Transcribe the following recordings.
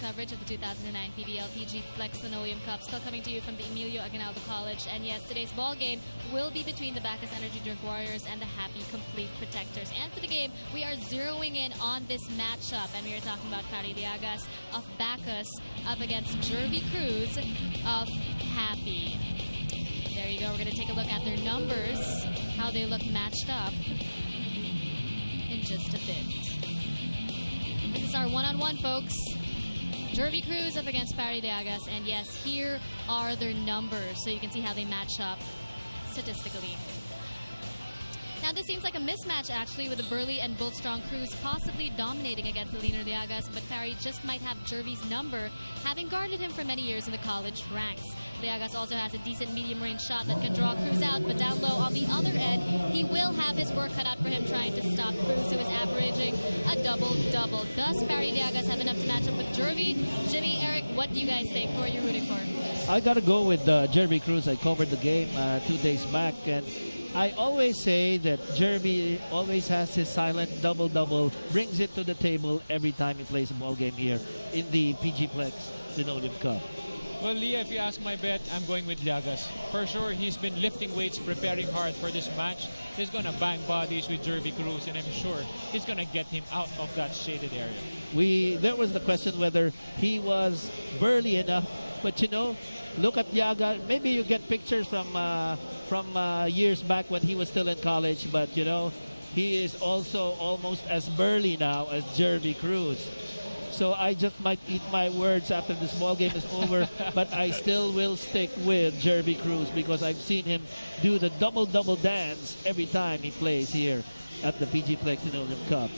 coverage of the 2009 PBL PG Flex Linoleum Cup, still coming to you from the Emilio Aguinaldo College. And yes, today's ball game will be between the Bacchus Energy Drink Warriors and the Hapee Complete Protectors. And for the game, we are zeroing in on this matchup, and we are talking about Pari Liagas of Bacchus up against Jervy Cruz of Hapee. There you go. We're going to take a look at their numbers, how they look matched up in just a bit. This is our one-on-one, folks. Jervy Cruz up against Pari Liagas, and yes, here are their numbers, so you can see how they match up statistically. Now, this seems like a mismatch, actually, with the burly and bull-strong Cruz possibly dominating against the leaner Liagas, but Pari just might have Jervy's number, having guarded him for many years in the college ranks. Liagas also has a decent medium-range shot that can draw Cruz out, but down low on the other end, he will have his work cut out for him trying to stop Cruz, who is averaging a double-double. Does Pari Liagas have enough to match up with Jervy? Jimmy, Eric, what do you guys think? Who are you rooting for? I got to go with Jervy Cruz. I covered the game 2 days back, and I always say that Jervy always has his silent double-double, brings it to the table every time he plays a ball game here in the PG Flex Linoleum Cup. Well, Leah, if you ask my bet, I'm going with Liagas. For sure, he's been lifting weights, preparing hard for this match. He's going to bang bodies with Jervy Cruz, and I'm sure he's going to get him out of that shaded area. There was the question whether he was burly enough, but you know, look at Liagas. Maybe you get pictures from years back when he was still in college, but you know, he is also almost as burly now as Jervy Cruz. So I just might eat my words after this ball game is over, but I still will stick with Jervy Cruz because I've seen him do the double-double dance every time he plays here at the PG Flex Linoleum Cup.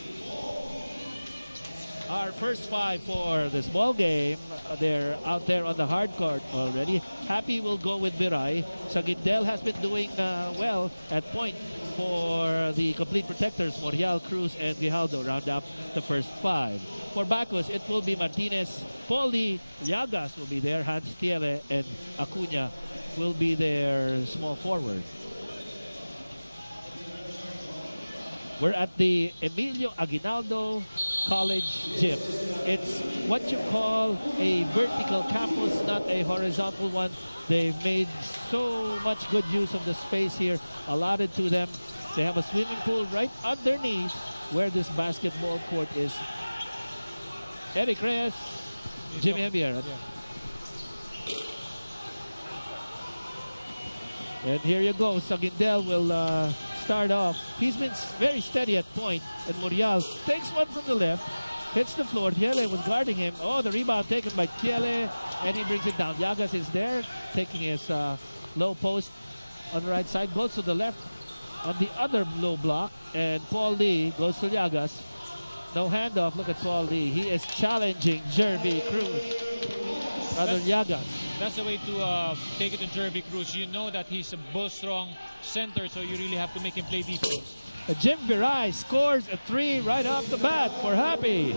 Our first five for this ball game, they're out there on the hard court already. Hapee will go with Viray. Sagindel has been doing well at point for the Complete Protectors. Morial, Cruz, and Grijaldo round up the first five. For Bacchus, it will be Martinez, Paulie, Liagas will be there, Hans Thiele, and Acuna will be their small forward. We're at the Emilio Aguinaldo College Gym. It's what you call a vertical campus, not a horizontal one. They've made so much good use of the space here allotted to them. They have a swimming pool right underneath where this basketball court is. Eric Reyes, Jimmy Javier. Yeah. And here you go. Sagindel will start off. He's been very steady at point. And Morial takes one from the left, hits the floor. Thiele was guarding him. Oh, the rebound taken by Thiele, and he brings it down. Liagas is there, taking his low post on the right side. Goes to the left on the other low block, and Paul Lee goes to Liagas. No handoff. Look at Paul Lee. He is challenging Jervy Cruz. Rather Liagas. That's the way to take it to Jervy Cruz. You know that he's a bull-strong center, so you really have to make him play defense. Jim Viray scores a three right off the bat for Hapee.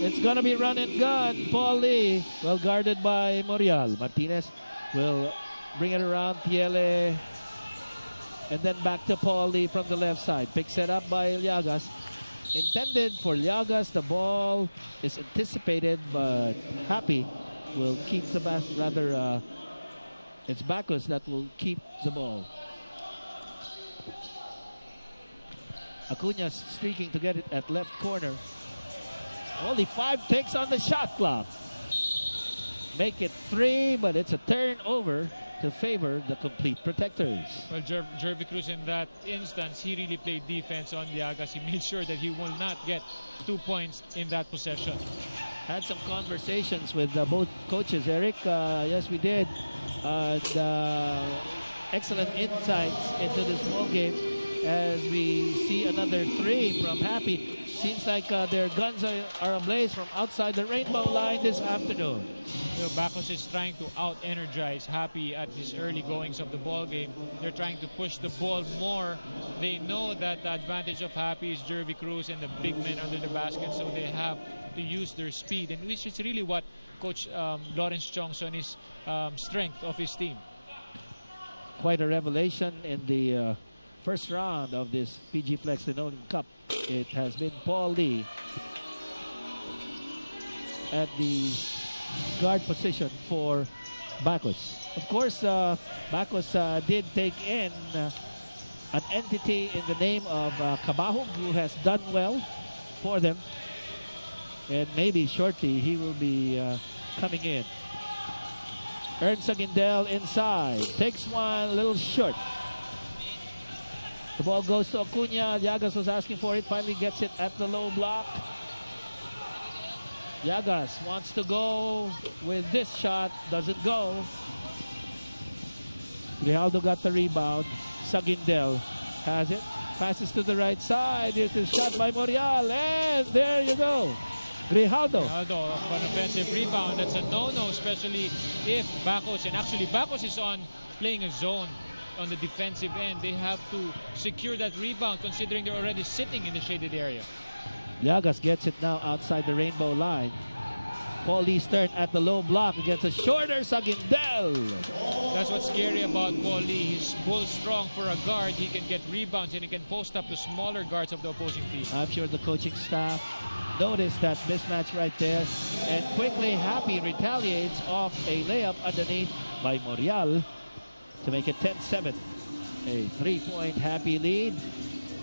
It's going to be run and gun. Paul Lee, well guarded by Morial. Martinez will bring it around Thiele. And then back to Paul Lee from the left side. Picks it up by Liagas. Intended for Liagas. The ball is anticipated, but Hapee will keep the basket. It's Bacchus that will keep the ball. Acuna streaking to get it at left corner. Only 5 takes on the shot clock. Make it 3, but it's a turnover to favor the Complete Protectors. Well, Jervy Cruz in that instance, he really played defense on Liagas. He made sure that he will not get 2 points in that possession. Had some conversations with both coaches, Eric. Yes, we did. Excellent insights into this ball game as we see another 3 from Hapee. Seems like their guns are ablaze from outside the rainbow line this afternoon. You know, Bacchus is trying to out-energize Hapee at these early goings of the ball game. They're trying to push the ball more. They know that the advantage of Hapee is Jervy Cruz and the big men under the basket, so they have to use their speed, and which is really what Coach Lawrence Chongson is strength of his team. Quite a revelation in the first round of this PG Flex Linoleum Cup. It has been Paul Lee. at the guard position for Bacchus. Of course, Bacchus did take in an entity in the name of Kabahog, who has done well for them. And maybe shortly he will be coming in. Ernst Aguindel inside. Takes one, a little short. The ball goes to Acuna. Llagas was asking for it. Finally gets it at the low block. Llagas wants to go with this shot. Doesn't go. Grijaldo got the rebound. Sagindel has it. Passes to the right side. Here's the shot by Morial. And there you go. Grijaldo. Grijaldo, an offensive rebound. That's a no-no, especially if Bacchus, and actually Bacchus is on playing a zone on the defensive end. They have to secure that rebound considering they're already sitting in the shaded area. Llagas gets it now outside the rainbow line. Paul Lee Stern at the low block against a shorter Sagindel. That's what's scary about Paul Lee. He's bull strong for a guard. He can get rebounds and he can post up to smaller guards of the opposing team. I'm sure the coaching staff noticed that mismatch right there. And quickly Hapee retaliates off a layup underneath by Morial to make it 10-7. A 3-point Hapee lead.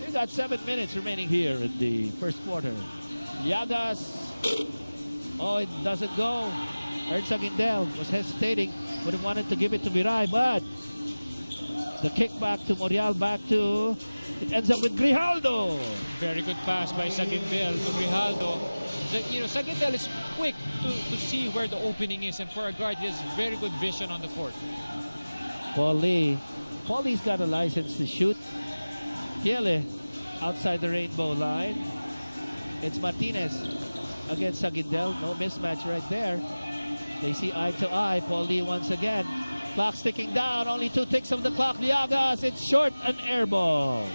We've got 7 minutes remaining here in the first quarter. Llagas. Oh, it doesn't go. Ernst Aguindel was hesitating. Would have wanted to give it to Viray, but the kick back to Morial, back to... It ends up with Grijaldo. Very good pass by Sagindel to Grijaldo. Sagindel is quick to see where the opening is, and for a guard, he has very good vision on the court. Paul Lee. Paul Lee's got a license to shoot. Tiele outside the rainbow line. It's Martinez against Sagindel. No mismatch right there. They see eye to eye. Paul Lee once again. Clock ticking down. Only 2 ticks of the clock. Llagas. It's short. An air ball.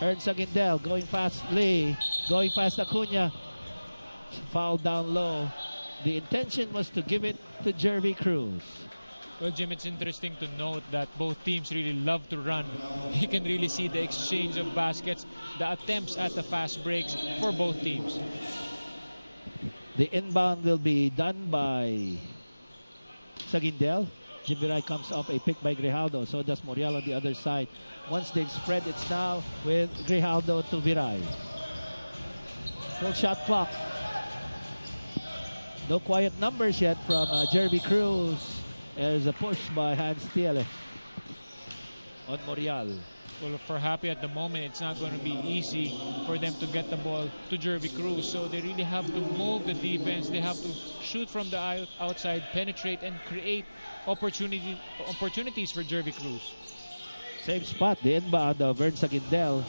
Ernst Aguindel going past Lee. Going past Acuna. Foul down low. The intention was to give it to Jervy Cruz. Well, Jim, it's interesting to note that both teams really love to run. You can really see the exchange of baskets, the attempts at the fast breaks for both teams. The inbound will be done by Sagindel. Jim Viray comes off a pick by Grijaldo. So does Morial on the other side. Once they've spread, it's now with Grijaldo to Viray. Full shot clock. No quiet numbers yet from Jervy Cruz. There's a push by Hans Thiele on Morial. Well, for Hapee at the moment, it's not going to be easy for them to get the ball to Jervy Cruz. So they really have to move the defense. They have to shoot from the outside, penetrate, and create opportunities for Jervy Cruz. Same spot, the inbound of Ernst Aguindel.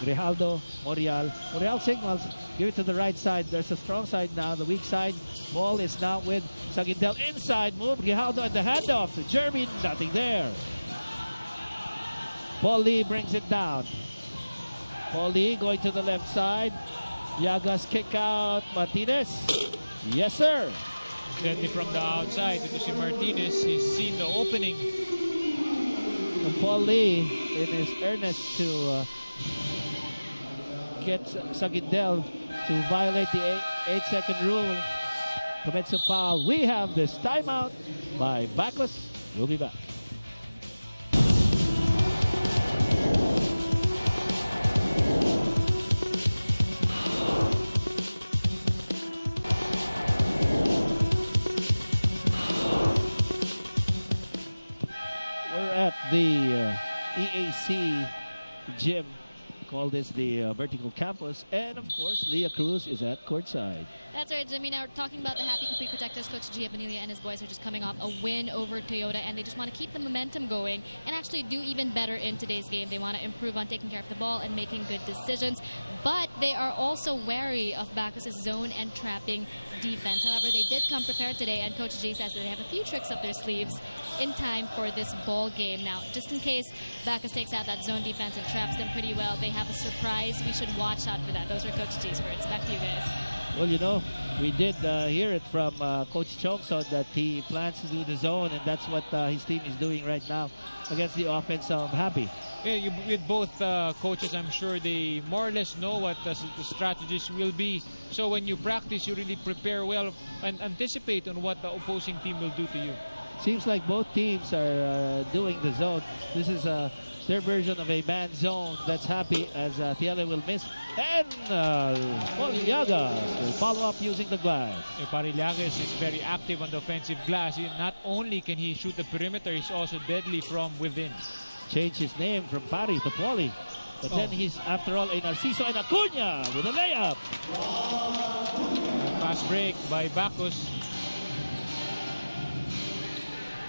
Grijaldo, Morial. Morial signals, give it to the right side. There's a strong side now, the weak side. Ball is now with Sagindel. Inside move, Grijaldo and the handoff to Jervy. Nothing there. Paul Lee brings it down. Paul Lee going to the left side. Llagas kick out. Martinez. Yes, sir. Deadly from the outside. You see Martinez. He's seen the opening. And Paul Lee, in his earnest to get Sagindel to violate the 8-second rule, commits a foul. We have this timeout by Bacchus. We'll be back. We're at the EAC gym. Call this the vertical campus, and of course Leah Cruz is at courtside. That's right, Jimmy. Now we're talking about the Hapee Complete Protectors coach Gia Bonilla and his boys are just coming off a win over Toyota, and they just want to keep the momentum going and actually do even better in today's game. They want to improve on taking care of the ball and making good decisions, but they are also wary of Bacchus' zone and trapping defense. However, they did come prepared today, and Coach G says that they have a few tricks up their sleeves in time for this ball game. Now, just in case Bacchus takes out that zone defense and traps them pretty well, they have a surprise. We should watch out for that. Those were Coach G's words. Back to you guys. Well, you know, we did hear it from Coach Chongson that he plans to do the zone, and that's what his team is doing right now against the offense of Hapee. Yeah, with both coaches, I'm sure they more or less know what the strategies will be. So when you practice, you really prepare well and anticipate on what the opposing team will do to you. Seems like both teams are doing the zone. This is their version of a man zone. That's Hapee as Tiele will miss. And Polillagas will follow up using the glass. Parillagas is very active on the offensive glass. Not only can he shoot the perimeter, he's also deadly from within. Changed his name from Pari to Poli. But then he's, after all, a Narciso, and Acuna with a layup. Fast break by Bacchus.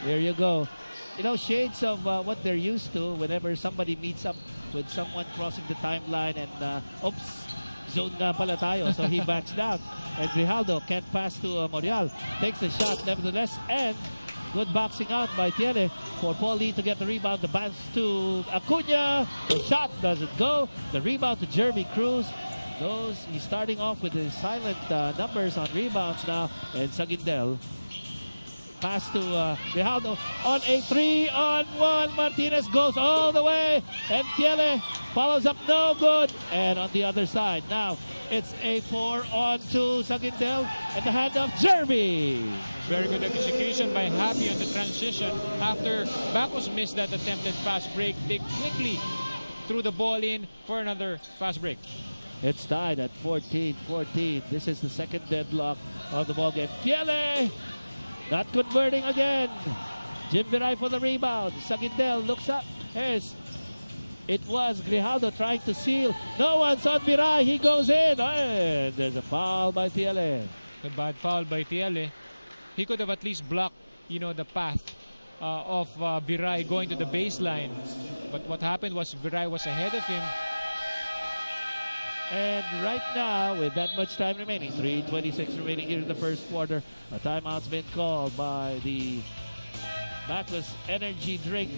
There you go. You know, shades of what they're used to whenever somebody meets up with someone crossing the timeline and, oops, zone nga pala tayo. So he backs down. And Grijaldo can't pass to Morial. Takes the shot nevertheless. And good boxing out by Tiele for Paul Lee to get the rebound. The bounce to Acuna. The shot doesn't go. The rebound to Jeremy Cruz. He's starting off with his silent numbers on rebounds now. And Sagindel. Pass to Grijaldo on a 3-on-1. Martinez goes all the way. And Tiele follows up, no good. And on the other side, now it's a 4-on-2. Sagindel and the hand of Jeremy. Very good execution by Hapee on the transition. After Bacchus missed that attempted fast break, they quickly threw the ball in for another fast break. It's tied at 14-14. This is the second deadlock of the ball game. Tiele not converting again. Jim Viray for the rebound. Sagindel looks up. It was Grijaldo trying to seal. No one's on Viray. He goes in. And there's a foul by Tiele. A bad foul by Tiele. He could have at least blocked, the path of Viray going to the baseline. But what happened was Viray was ahead of him. And right now, with that much time remaining, 3:26 remaining here in the first quarter, a timeout's been called by the Bacchus Energy Drink.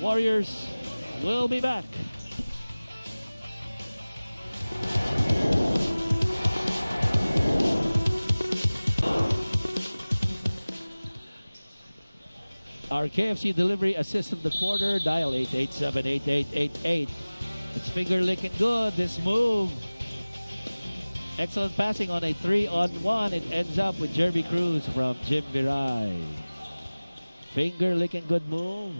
Warriors will be back. Our KFC delivery assist of the quarter, dial 887-8888. It's finger licking good, this move. Excellent passing on a 3-on-1. It ends up with Jeremy Cruz from Jim Viray. Finger licking good move.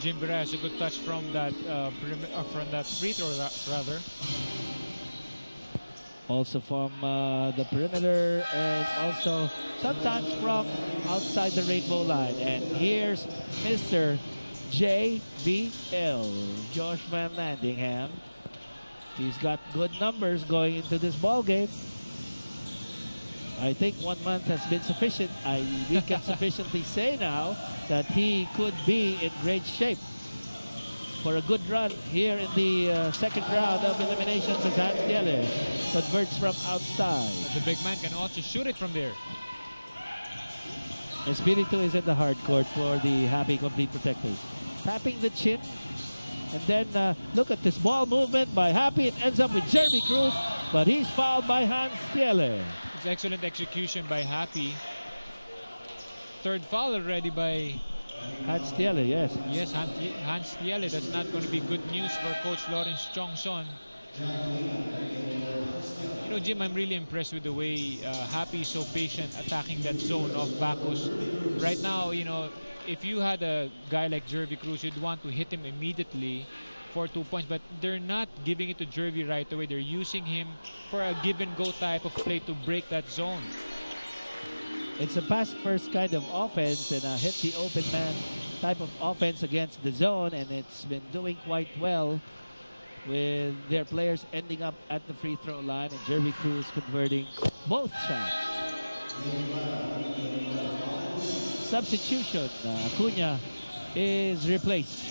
Jim Viray has a good touch from that free throw rather. Also from the perimeter and also sometimes from outside the rainbow line. And here's Mr. JBL, Josh Van Landingham. He's got good numbers going into this ball game. I think 1 month has been sufficient. We can sufficiently say now that he could be in great shape for a good run here in the second round of eliminations as Tiele converts from outside. The big man can also shoot it from there. Espiritu is in the hard court for the Hapee Complete Protectors. Tapping the chin. And then look at this ball movement by Hapee. It ends up with Jeremy Cruz, but he's fouled by Hans Tiele. It's excellent execution by Hapee. Third foul already by Hans Tiele, yes. Yes, Hans Tiele. That's not going to be good news for Coach Lawrence Chongson. Jim, I'm really impressed with the way Hapee is so patient attacking that zone of Bacchus. Right now, if you had a guy like Jeremy Cruz, you'd want to hit him immediately for 2 points, but they're not giving it to Jeremy right away. They're using him for a give and go type of play to break that zone. It's a pass first kind of offense and a hit the open man type of offense against the zone, and it's been doing quite well with their players ending up at the free throw line and Jeremy Cruz converting both shots. Substitution, Acuna is replaced.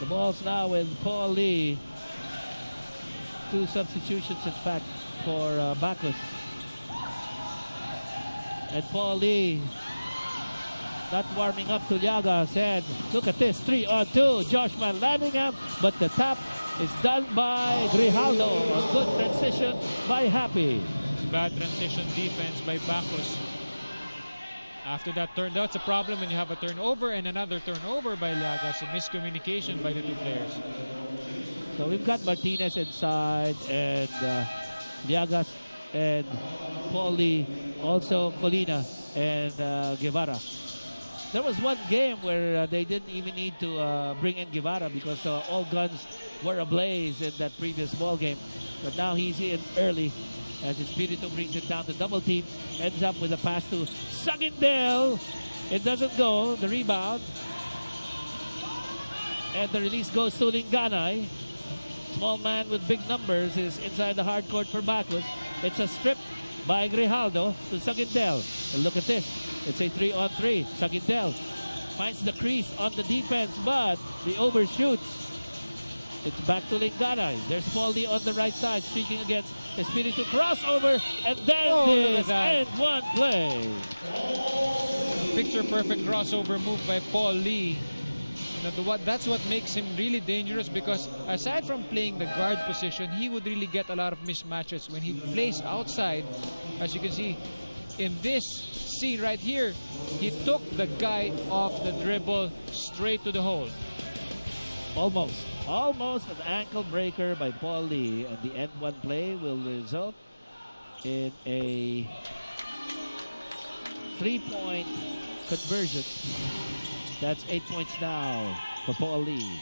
The ball's now with Paul Lee. 2 substitutions, in fact, for Bacchus. And Paul Lee not warming up. Tuliaga said, look at this, 3-on-2. Joshua Landingham, but the tap is done by Grijaldo. A good transition by Hapee. Bad transition defense by Bacchus. After that turn, that's a problem when you have a turnover and another turnover by Llagas. A miscommunication by the two players. So we've got Martinez inside and Llagas and Paulie, also Colina and Guevara. There was one game where they didn't even need to bring in Guevara because all guns were ablaze in that previous ball game. But now he's in early as Espiritu brings it down to double team. Ends up with a pass to Sagindel. It doesn't go. The rebound. And the release goes to Linganay. Small man with big numbers is inside the hard court for Bacchus. It's a strip by Grijaldo to Sagindel. And look at this. It's a 3-on-3. Sagindel finds the crease on the defense, but he overshoots. It's back to Linganay. There's Paulie on the right side, streaking against Espiritu. Crossover, and then this and one play. Picture-perfect crossover move by Paul Lee. That's what makes him really dangerous, because aside from playing the guard position, he would really get a lot of mismatches when he plays outside. As you can see in this scene right here, he took the guy off the dribble straight to the hole. Almost an ankle breaker by Paul Lee, and the end one play will result in a 3-point conversion. That's 8 points now for Paul Lee.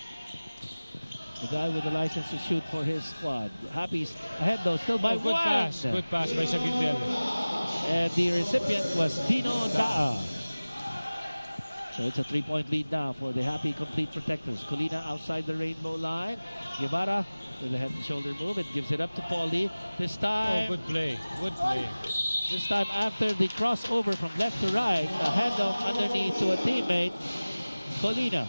The guy with the license to shoot for his squad. Hapee's ahead though, still by good one. pass by Sagindel. And the recipient was Dino Daa. So it's a 3-point lead now for the Hapee complete protectors. Colina outside the rainbow line. Guevara with a head and shoulder move. It gives it up to Paulie. This time. Good play. Good play. This time after the crossover from left to right. A handoff underneath to a teammate. Colina.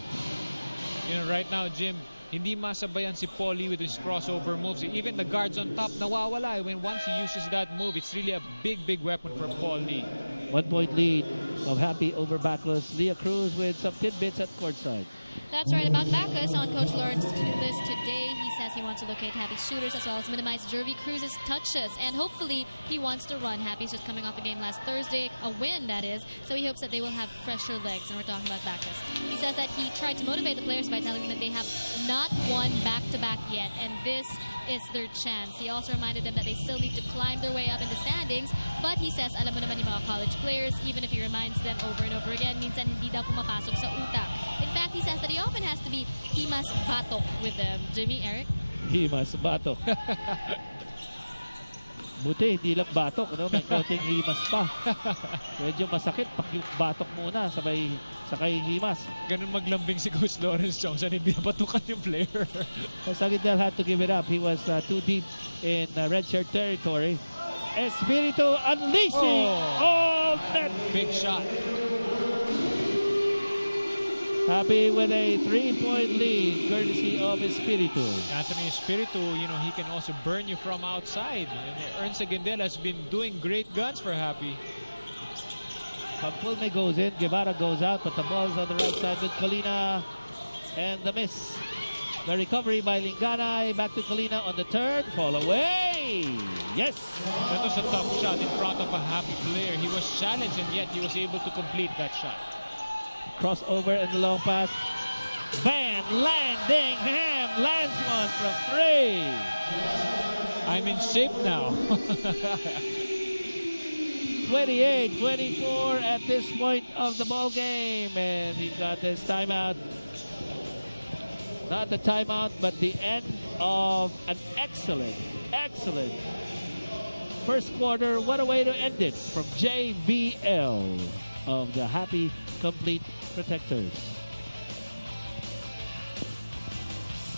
Right now, Jim, hindi masabayan si Paulie with his crossover moves. Even the guards on top nawawala when once he uses that move. It's really a big weapon for Paulie. 1-point lead of Hapee over Bacchus. Leah Cruz with some tidbits at courtside. That's right about Bacchus on Coach Lawrence to do this today. He says he wants to locate Hapee's shooters as well as minimize Jervy Cruz's touches. And hopefully he wants to run. Hapee's just coming off a game last Thursday, a win that is. So he hopes that they will have fresher legs. And we're talking about Bacchus. He says that he tried to motivate the players by telling them that they have not won back-to-back yet. And this is their chance. He also reminded them that they still need to climb their way up in the standings. But he says, alam mo naman yung mga college players, even if he reminds them over and over again, minsan hindi daw pumapasok sa utak. In fact, he says that he often has to be Himas Batok with them. Jimmy, Eric? Himas Batok. Buti, hindi lang batok, no? May konting himas pa. Medyo masakit pag yung batok muna, sakay himas. Ganun maglambing si Coach Lawrence Chongsan, hindi napatukan yung player. Sagindel had to give it up. He was too deep in red shirt territory. Espiritu unleashing all that. Big shot. Hapee with a 3-point lead, courtesy of Espiritu. Anthony Espiritu, he can also burn you from outside. And Ern Sagindel has been doing great guns for Hapee. Pagpulme goes in, Guevara goes out, but the ball is on the right side with Colina. And the miss. The recovery by Linganay, back to Colina on the turn, fall away. Yes! That was a tough shot in front of a Hapee player. He was challenged and yet he was able to complete that shot. Crossover and the long pass. Van Landingham lands one from 3. I'm in shape now. 28-24 at this point of the ball game. And we've got this timeout. Not the timeout, but the end of an excellent first quarter. What a way to end it from JVL of the Hapee Complete Protectors.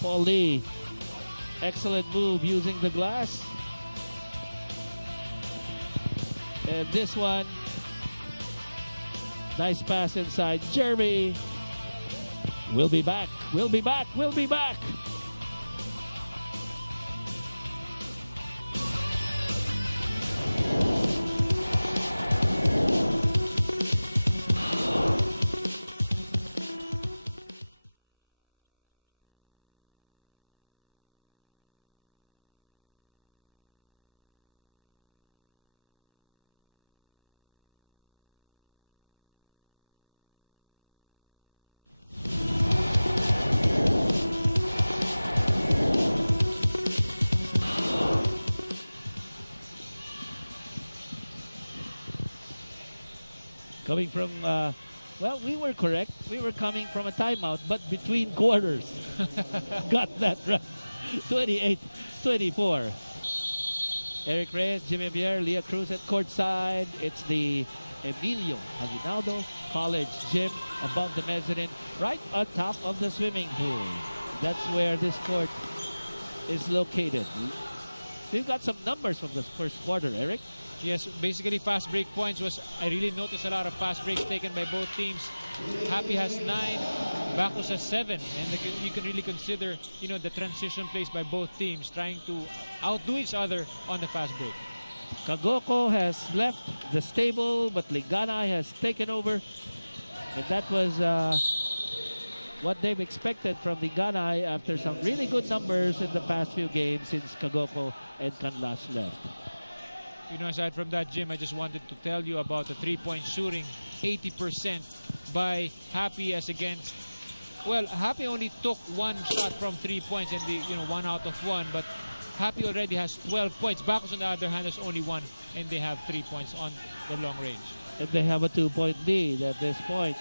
Paul Lee, excellent move using the glass. And this one, nice pass inside Jeremy. We'll be back. We'll be back. We'll be back. Coming from, well, we were correct. We were coming from a timeout, but between quarters. Got that right. 28-24. Eric Reyes, Jimmy Vier, Leah Cruz at courtside. It's the Emilio Aguinaldo College Gym above the mezzanine, right on top of the swimming pool. That's where this court is located. We've got some numbers from the first quarter, Eric. Yes, basically fast break points was, I really noticed a lot of fast breaks taken by both teams. Hapee has 9, Bacchus has 7, and you can really consider, the transition plays by both teams trying to outdo each other on the fast break. Kagoko has left the stable, but Liganay has taken over, and that was what they've expected from Liganay after some really good numbers in the past few games since Kagoko and Canlas left. Aside from that, Jim, I just wanted to tell you about the three-point shooting. 80% by Hapee as against... Well, Hapee only took one shot from 3 points and 1 out of 1. But Hapee already has 12 points. Bacchus, on the other hand, has only 1. And they have 3 points on the long range. And they have a 2-point lead at this point.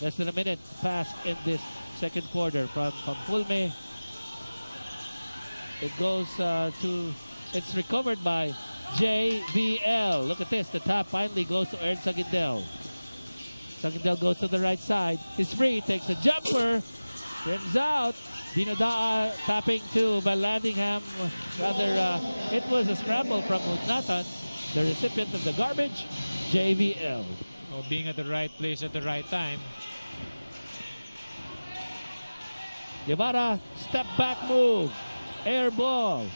Less than a minute passed in this second quarter from Pampulme. It goes to... It's recovered by JVL. Look at this. The top finally goes to Ern Sagindel. Sagindel goes to the right side. He's free. Takes a jumper. Rims out. Dino Daa tapping to Valandingham. Rather, it was a scramble from Hugnatan, the recipient of the garbage, JVL. Oh, being at the right place at the right time. Guevara, step back move. Air ball.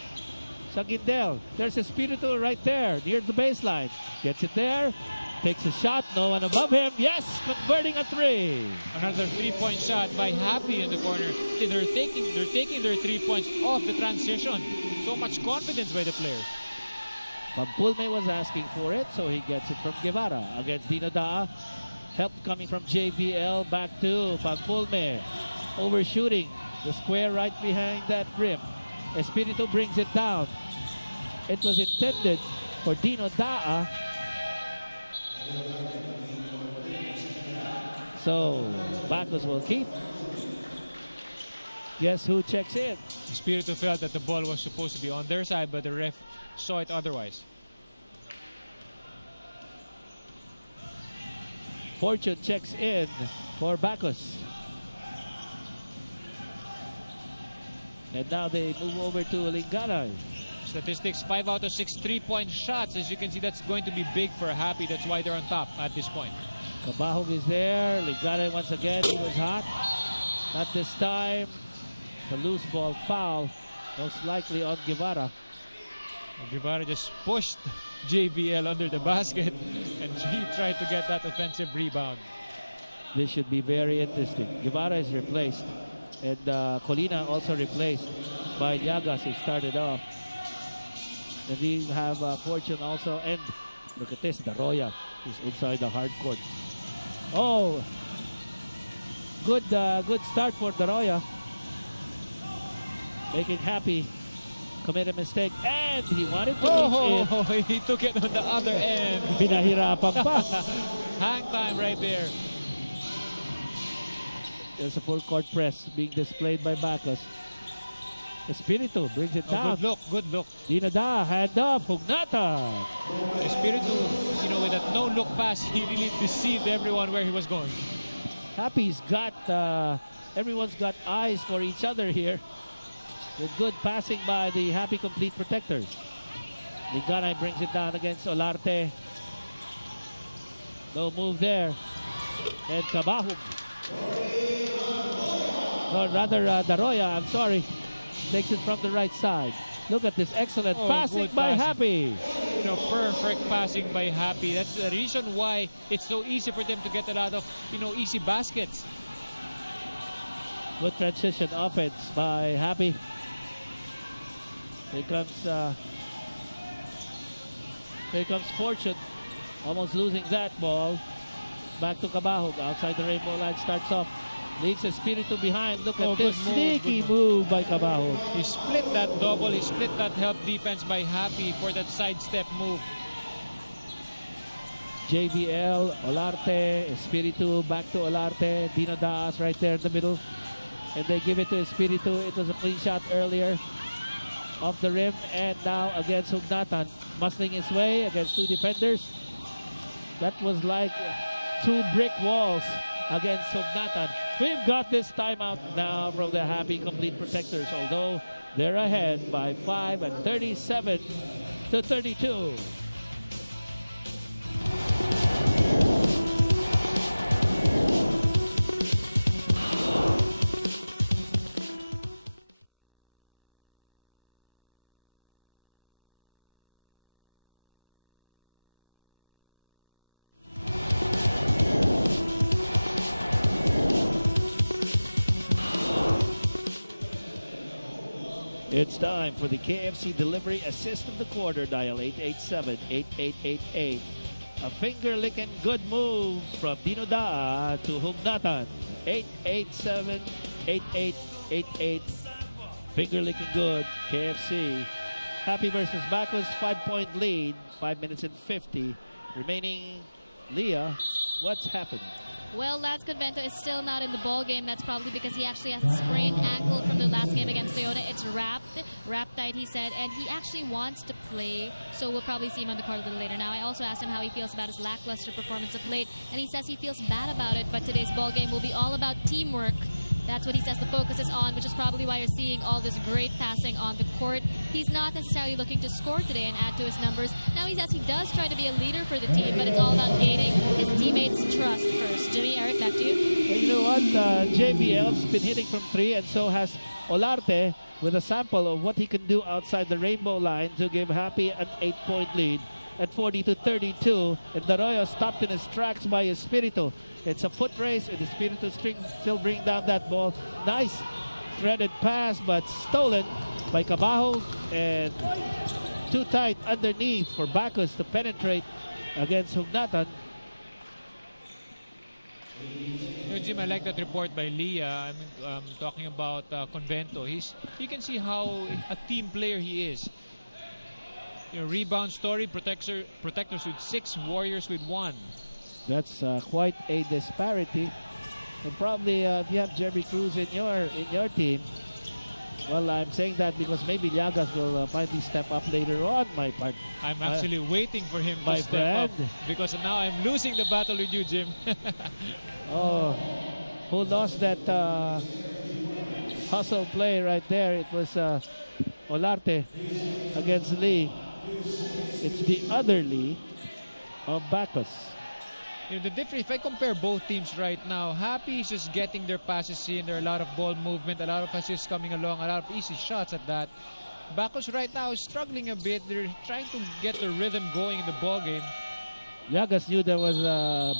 Sagindel, there's Espiritu right there near the baseline. Gets it there, takes a shot, no one above him. Yes, converting a 3. Another 3-point shot by Hapee in the corner. They're taking their 3 points off the transition. So much confidence by the player. Pampulme was asking for it, so he gets it from Guevara against Dino Daa. Help coming from JBL back to Pampulme. Overshooting the square right behind that rim. Espiritu brings it down. It was intended for Dino Daa. So, Bacchus will keep. Guess who checks in? Espiritu felt that the ball was supposed to be on their side, but the ref saw it otherwise. Fortune checks in for Bacchus. And now they move over to Liganay. Statistics, 5 out of 6 3-point shots. As you can see, that's going to be big for Hapee. That's why they're on top at this point. Cabahog is there. Liganay once again. He was hot. Not this time. The loose ball foul. Most likely on Guevara. Guevara just pushed JBL under the basket. And he tried to get that offensive rebound. This should be very interesting. Guevara is replaced. And Colina also replaced by Llagas, who started off. And we have Fortune also. And look at this, Daroya is inside the hard court. Oh, good start for Daroya. Making Hapee commit a mistake. And he wanted to reach it. He took it on the other end. Pinahirapan pa. Hang time right there. There's a full court press being displayed by Bacchus. Espiritu brings it down. Good look. Dino Daa, hand off, Hugnatan. Espiritu, with that no-look pass, he really deceived everyone where he was going. Hapee's got, everyone's got eyes for each other here. With good passing by the Hapee complete protectors. Liganay brings it down against Olarte. No move there. And Cabahug. Or rather, Daroya, I'm sorry. Takes it from the right side. Look at this excellent passing by Hapee. Perfect passing by Hapee. That's the reason why it's so easy for them to get a lot of, easy baskets. Good transition offense by Hapee. Here comes Fortune. Almost losing that ball. Back to Cabahug. Outside the rainbow line starts off. Leaves Espiritu behind. Look at this sneaky move by Cabahug. He split that double. He split that help defense by Hapee for that sidestep move. JBL, Olarte, Espiritu, back to Olarte, Dino Daas right there in the middle. And they give it to Espiritu. It was a clean shot earlier off the rim. And now against Hugnatan, muscling his way against two defenders. That was like two brick walls against Hugnatan. We've got this timeout now from the Hapee Complete Protectors, although they're ahead by 5 and 37-32. It's time for the KFC Delivery Assist of the Quarter. Dial 887-8888. A finger-licking good move from Dino Daa to Hugnatan. 887-8888. Finger-licking good, KFC. Hapee versus Bacchus, 5-point lead. 5 minutes and 50 remaining. Leah, what's happened? Well, Lance Convento is still not in the ball game. That's probably because he actually has a sprained ankle from the last game against Toyota. It's wrapped tight, he said, and he actually wants to play, so we'll probably see him on the court a little later. Now, I also asked him how he feels about his lackluster performance of late, and he says he feels bad about it, but today's ball game will be all about teamwork. That's what he says the focus is on, which is probably why you're seeing all this great passing on the court. He's not necessarily looking to score today and add to his numbers. Now he says he does try to be a leader for the team, but it's all about gaining his teammates' trust first. Jimmy, Eric, back to you. Well, you know what? JBL's been hitting from three, and so has Olarte, with a sample of what he can do outside the rainbow line to give Hapee an 8-point lead at 40-32. And Daroyo stopped in his tracks by Espiritu. It's a foot race, and Espiritu still bring down that ball. Nice threaded pass, but stolen by Cabajo, and too tight underneath for Bacchus to penetrate against Hugnatan. You know, Jim, I like that report by Leah. I'm talking about Convento. You can see how a team player he is. You know, rebound story, protectors with 6, Warriors with 1. That's quite a disparity. And probably if you have Jerry Cruz in your team, well, I'm saying that because maybe Llagas will finally step up later on, my part. I'm actually waiting for him my to step friend. up because now I'm losing the battle with you, Jim. Oh, who lost that hustle play right there? It was Olarte against Lee. It's the other Lee of Bacchus. You know, the difference, if I compare both teams right now, Hapee is just getting their passes in. There are a lot of ball movement, a lot of assists coming along, a lot of easy shots at that. Bacchus right now is struggling a bit. They're trying to get the rhythm going in the ball game. Llagas knew there was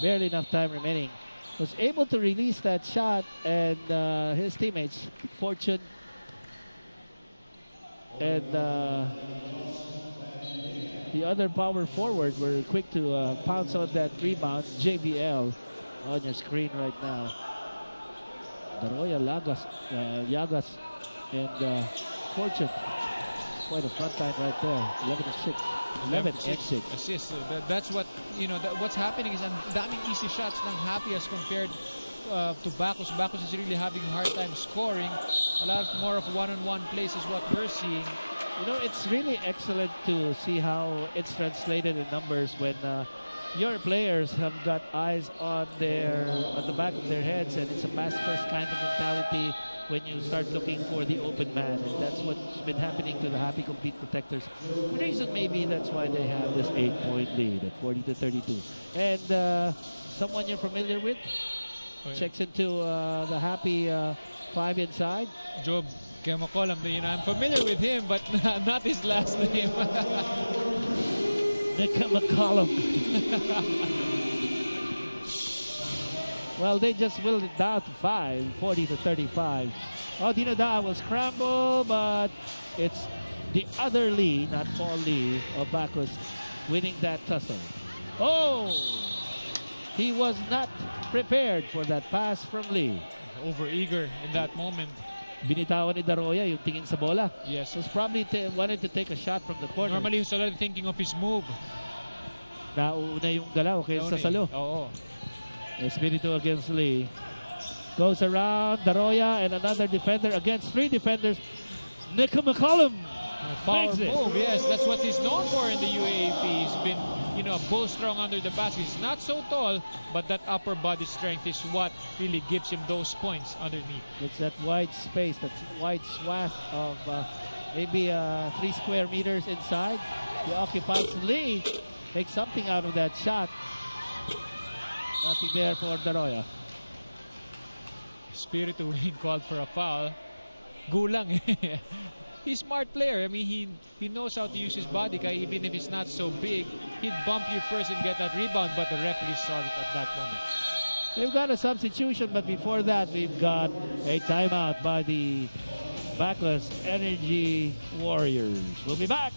barely enough time remaining. Was able to release that shot, and his teammates, Fortune and the other power forward, were quick to pounce on that rebound. JBL on your screen right now. Daroya, Llagas, and Fortune. Quite a front line right there. 11 and 6. Assists. That's what, you know, what's happening is ang daming easy shots ng Hapee as compared to Bacchus. Bacchus is really having a hard time scoring. A lot more of one-on-one plays is what we're seeing. You know, it's really excellent to see how it's translated in numbers when your players have got eyes on the back of their heads, and it's a pass-first kind of mentality when you start looking for the open man, and that's what's been happening to the Hapee Complete Protectors. The reason maybe that's why they have this 8-point lead at 40-32. And someone you're familiar with checks into the Hapee 5 inside. Job Kemakolam, you know, I'm familiar with him, but not his last name. McCollum. Well, they just willed it down to 5, 40-35. Oh, Dino Daa will scramble, but it's the other Lee, not Paul Lee, of Bacchus, winning that tussle. Oh! He was not prepared for that pass from Lee. Over-eager in that moment. Binitawan ni Daroya yung tingin sa bola. Yes. Was probably wanted to take a shot from the corner. Normally, he was already thinking of his move. Nauuna yung galaw kaysa sa salo. Oo. Espiritu against Lee. Goes around Daroya and another defender against 3 defenders. Nico McCollum. Power Makes it. move, yes. That's what he's known for in the UAAP. He's been, a bull strong under the basket. He's not so tall, but that upper body strength is what really gives him those points underneath. It's that wide space, that wide swath of maybe 3 square meters inside. He occupies. Lee makes something out of that shot. Nothing there for Daroya. Spiritu being called for a foul. Gulang. He's a smart player. I mean, he knows how to use his body. Kaya even if he's not so big, he'd bump you first and get that rebound, but the referee saw it at that moment. We've got a substitution, but before that, we've got a timeout by the Bacchus Energy Warriors. We'll be back.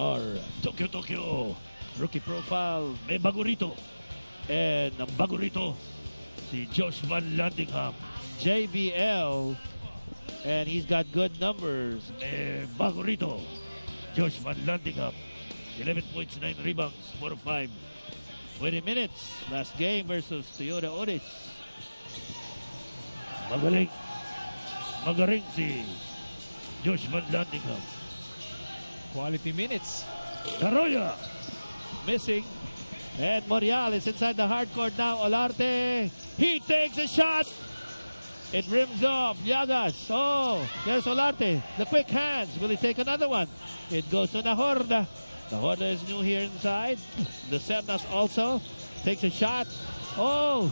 Our Tokyo rookie profile, may bago rito. And ang bago rito, si Josh Van Landingham, JBL. And he's got good numbers. May bago rito, Josh Van Landingham. 11 points, 9 rebounds, 4 of 5. 20 minutes, last game versus Toyota Otis. Magaling si Josh Van Landingham. Quality minutes. Daroya missing. And Morial is inside the hard court now. Olarte. He takes a shot. It rims off. Llagas. Oh, there's Olarte. The quick hands. Will he take another one? It goes to Nahorda. Nahorda is new here inside. The Sernas also takes a shot. Oh,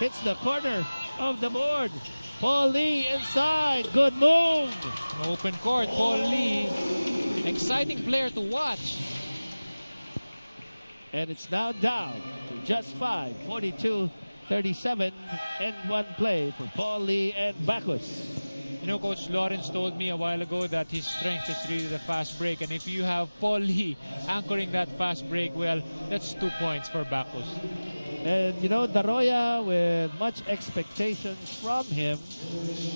hits the corner of the board. Paul Lee inside. Good move. Open court. Paul Lee. Exciting player to watch. And it's now down to just 5. 42-37 and 1 play for Paul Lee and Bacchus. Coach Lawrence told me a while ago that his strength is really the fast break. And if you have Paul Lee anchoring that fast break, well, that's 2 points for Bacchus. And, Daroya, with much expectations from him,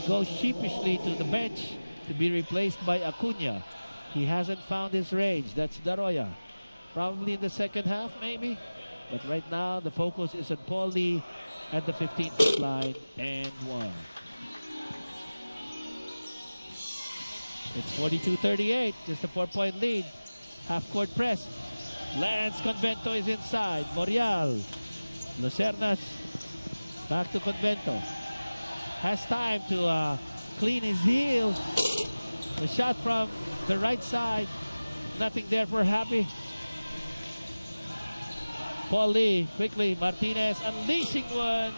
goes sheepishly to the bench to be replaced by Acuna. He hasn't found his range. That's Daroya. Probably in the second half, maybe. But right now, the focus is on Paul Lee at the 15th line and 1. It's 42-38, just a 4-point lead. Half-court press. Lance Convento is inside. Morial. Lucernas back to Convento. Has time to clean his heels. The shot from the right side. Nothing there for Hapee. Paul Lee quickly. Martinez unleashing one.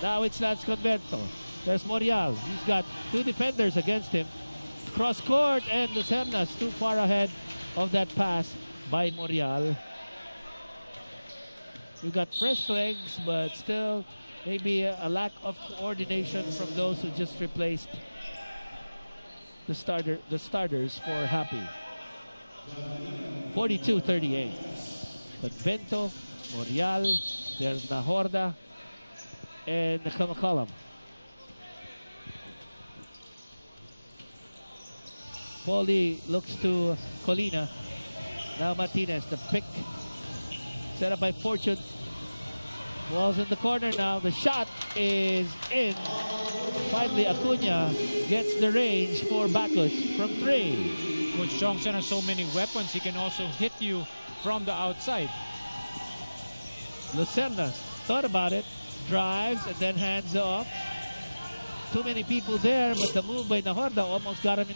Now it's Lance Convento. There's Morial. He's got 2 defenders against him. Cross court and Lucernas too far ahead of that pass by Morial. We've got fresh legs, but still maybe a lack of coordination from those who just replaced the starters for Hapee. 42-38. But Bento, Morial, there's Nahorda, and McCollum. Paulie looks to Colina. Now Martinez, the pick set up by Fortune. Ball's in the corner now. The shot is in. Finally, Acuna gets the range for Bacchus from 3. Coach Johnson has so many weapons. He can also hit you from the outside. Lucerna thought about it. Drives and then hands off. Too many people there, but the move by Nahorda almost got him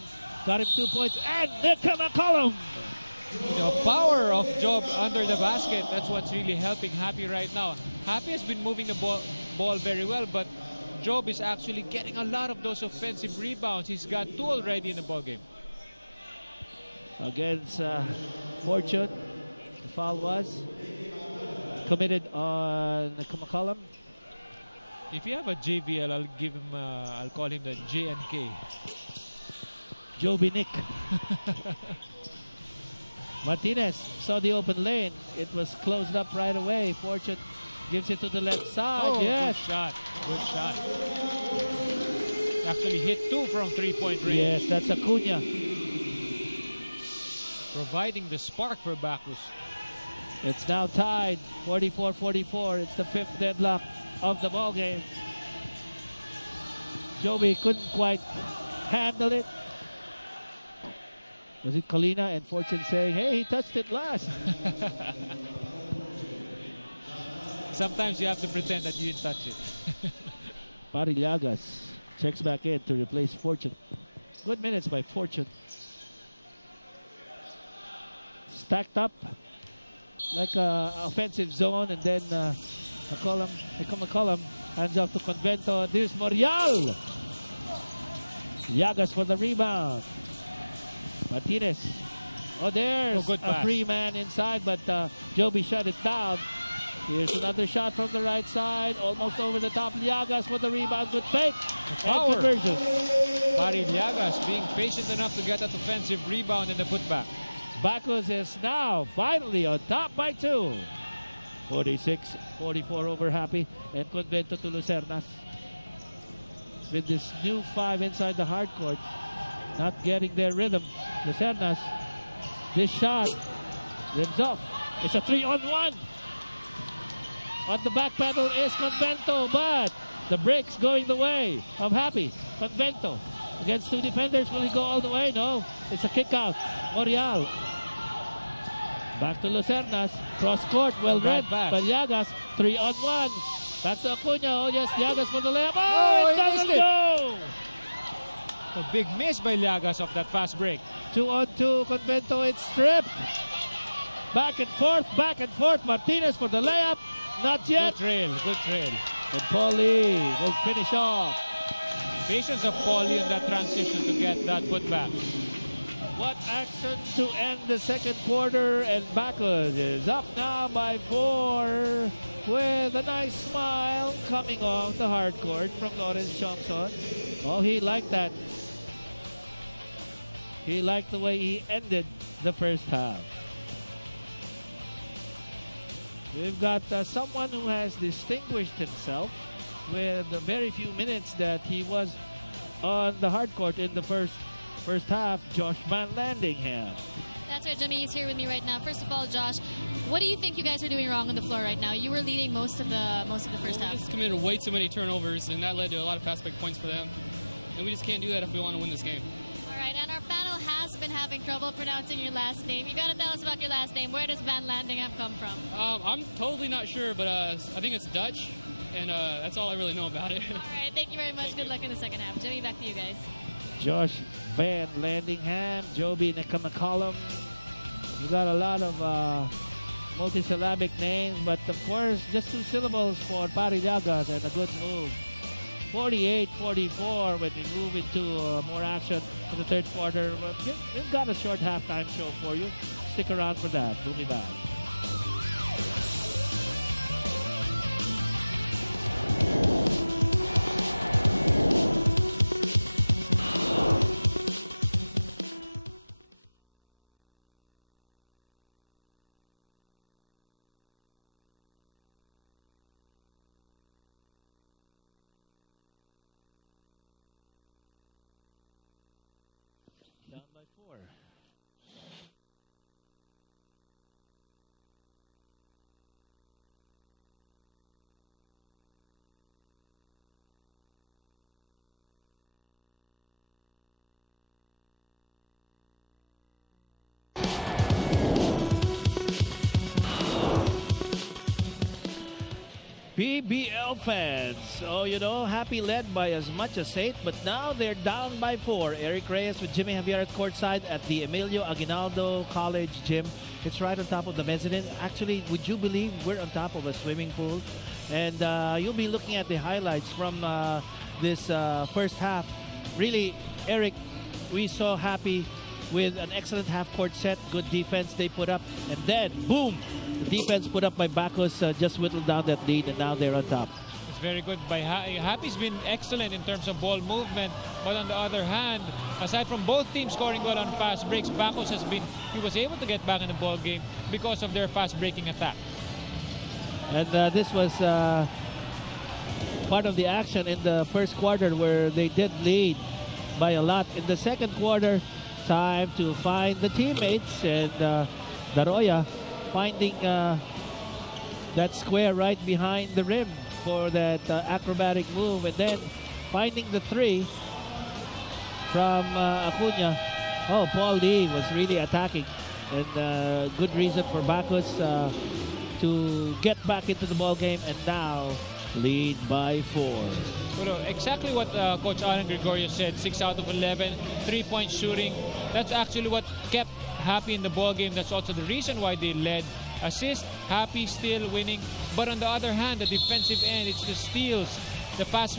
2 points. And Nico McCollum. The power of Job under the basket, that's what's really helping Hapee right now. Hapee has been moving the ball very well, but Job is actually getting a lot of those offensive rebounds. He's got 2 already in the ball game. against Fortune. The foul was committed on McCollum. If you have a JBL, I'll give him. I'll call him the JNK. Joby Nick. Martinez saw the open lane. It was closed up right away. Fortune gives it to the left side. Oh, yes. good shot. Good shot. Actually hit 2 from 3-point range. Yes, that's Acuna. Providing the spark for Bacchus. It's now tied 44-44. It's the 5th deadlock of the ball game. Joby couldn't quite handle it. Was it Colina and Fortune saying, hey, he touched it last? Sometimes you have to pretend that you didn't touch it. Parillagas checks back in to replace Fortune. Good minutes by Fortune. Stacked up like a offensive zone, and then McCollum hands off to Convento. There's Morial. Llagas for the rebound. Martinez. Oh, there's a free man inside, but Joby shut it down. Here's another shot from the right side, almost over the top. Llagas for the rebound, good fake. And conversion. Llagas being patient enough to get that offensive rebound and the putback. Bacchus is now finally on top by 2. 46-44 over Hapee, and Convento to Lucernas. With this new 5 inside the hard court, not getting their rhythm. Lucernas, this shot rims off. It's a 3-on-1. On the back pedal is Convento, but the break's going the way of Hapee. Convento against 2 defenders. Will he go all the way? No. It's a kick out. Morial. Back to Lucernas. Cross court. Well read. But Llagas. 3-on-1. Back to Acuna. Oh, yes. Llagas for the layup. Oh, it doesn't go. A big miss by Llagas off that fast break. 2-on-2. Convento. It's stripped. Back and forth. Back and forth. Martinez for the layup. Not yet. Good trail. Good trail. And Paulie will finish off. Patience of Paulie in that transition to get that putback. What action to end the second quarter, and Bacchus is up now by 4 with a nice smile coming off the hard court from Lawrence Johnson. Oh, he liked that. He liked the way he ended the first half. We've got someone who has distinguished himself with the very few minutes that he was on the hard court in the first half, Josh Van Landingham. That's right, Jimmy. He's here with me right now. First of all, Josh, what do you think you guys are doing wrong on the floor right now? You were leading most of the first half. We just committed way too many turnovers, and that led to a lot of fast break points for them. And we just can't do that if we want to win this game. All right, and our panel has been having trouble pronouncing your last name. You got to tell us about your last name. Where does Van Landingham come from? I'm totally not sure, but I think it's Dutch, and that's all I really know about it. All right, thank you very much. Good luck in the second half. Jimmy, back to you guys. Josh Van Landingham, Joby McCollum. You got a lot of multisyllabic names, but of course, just 2 syllables for Parillagas and a good move. 48-44 when we move into more action in the third quarter. We've got a short halftime show for you. Stick around for that. We'll be back. Down by 4. PBL fans. Oh, you know, Hapee led by as much as 8, but now they're down by 4. Eric Reyes with Jimmy Javier at courtside at the Emilio Aguinaldo College Gym. It's right on top of the mezzanine. Actually, would you believe we're on top of a swimming pool? And you'll be looking at the highlights from this first half. Really, Eric, we saw Hapee with an excellent half-court set, good defense they put up, and then, boom! The defense put up by Bacchus just whittled down that lead, and now they're on top. It's very good by Hapee's been excellent in terms of ball movement, but on the other hand, aside from both teams scoring well on fast breaks, Bacchus he was able to get back in the ball game because of their fast breaking attack. And this was part of the action in the first quarter where they did lead by a lot. In the second quarter, time to find the teammates, and Daroya finding that square right behind the rim for that acrobatic move, and then finding the three from Acuna. Oh, Paul Lee was really attacking, and good reason for Bacchus to get back into the ball game, and now lead by 4. Well, exactly what Coach Alan Gregorio said, 6 out of 11, 3-point shooting. That's actually what kept Hapee in the ball game. That's also the reason why they led. Assist, Hapee still winning. But on the other hand, the defensive end, it's the steals, the fast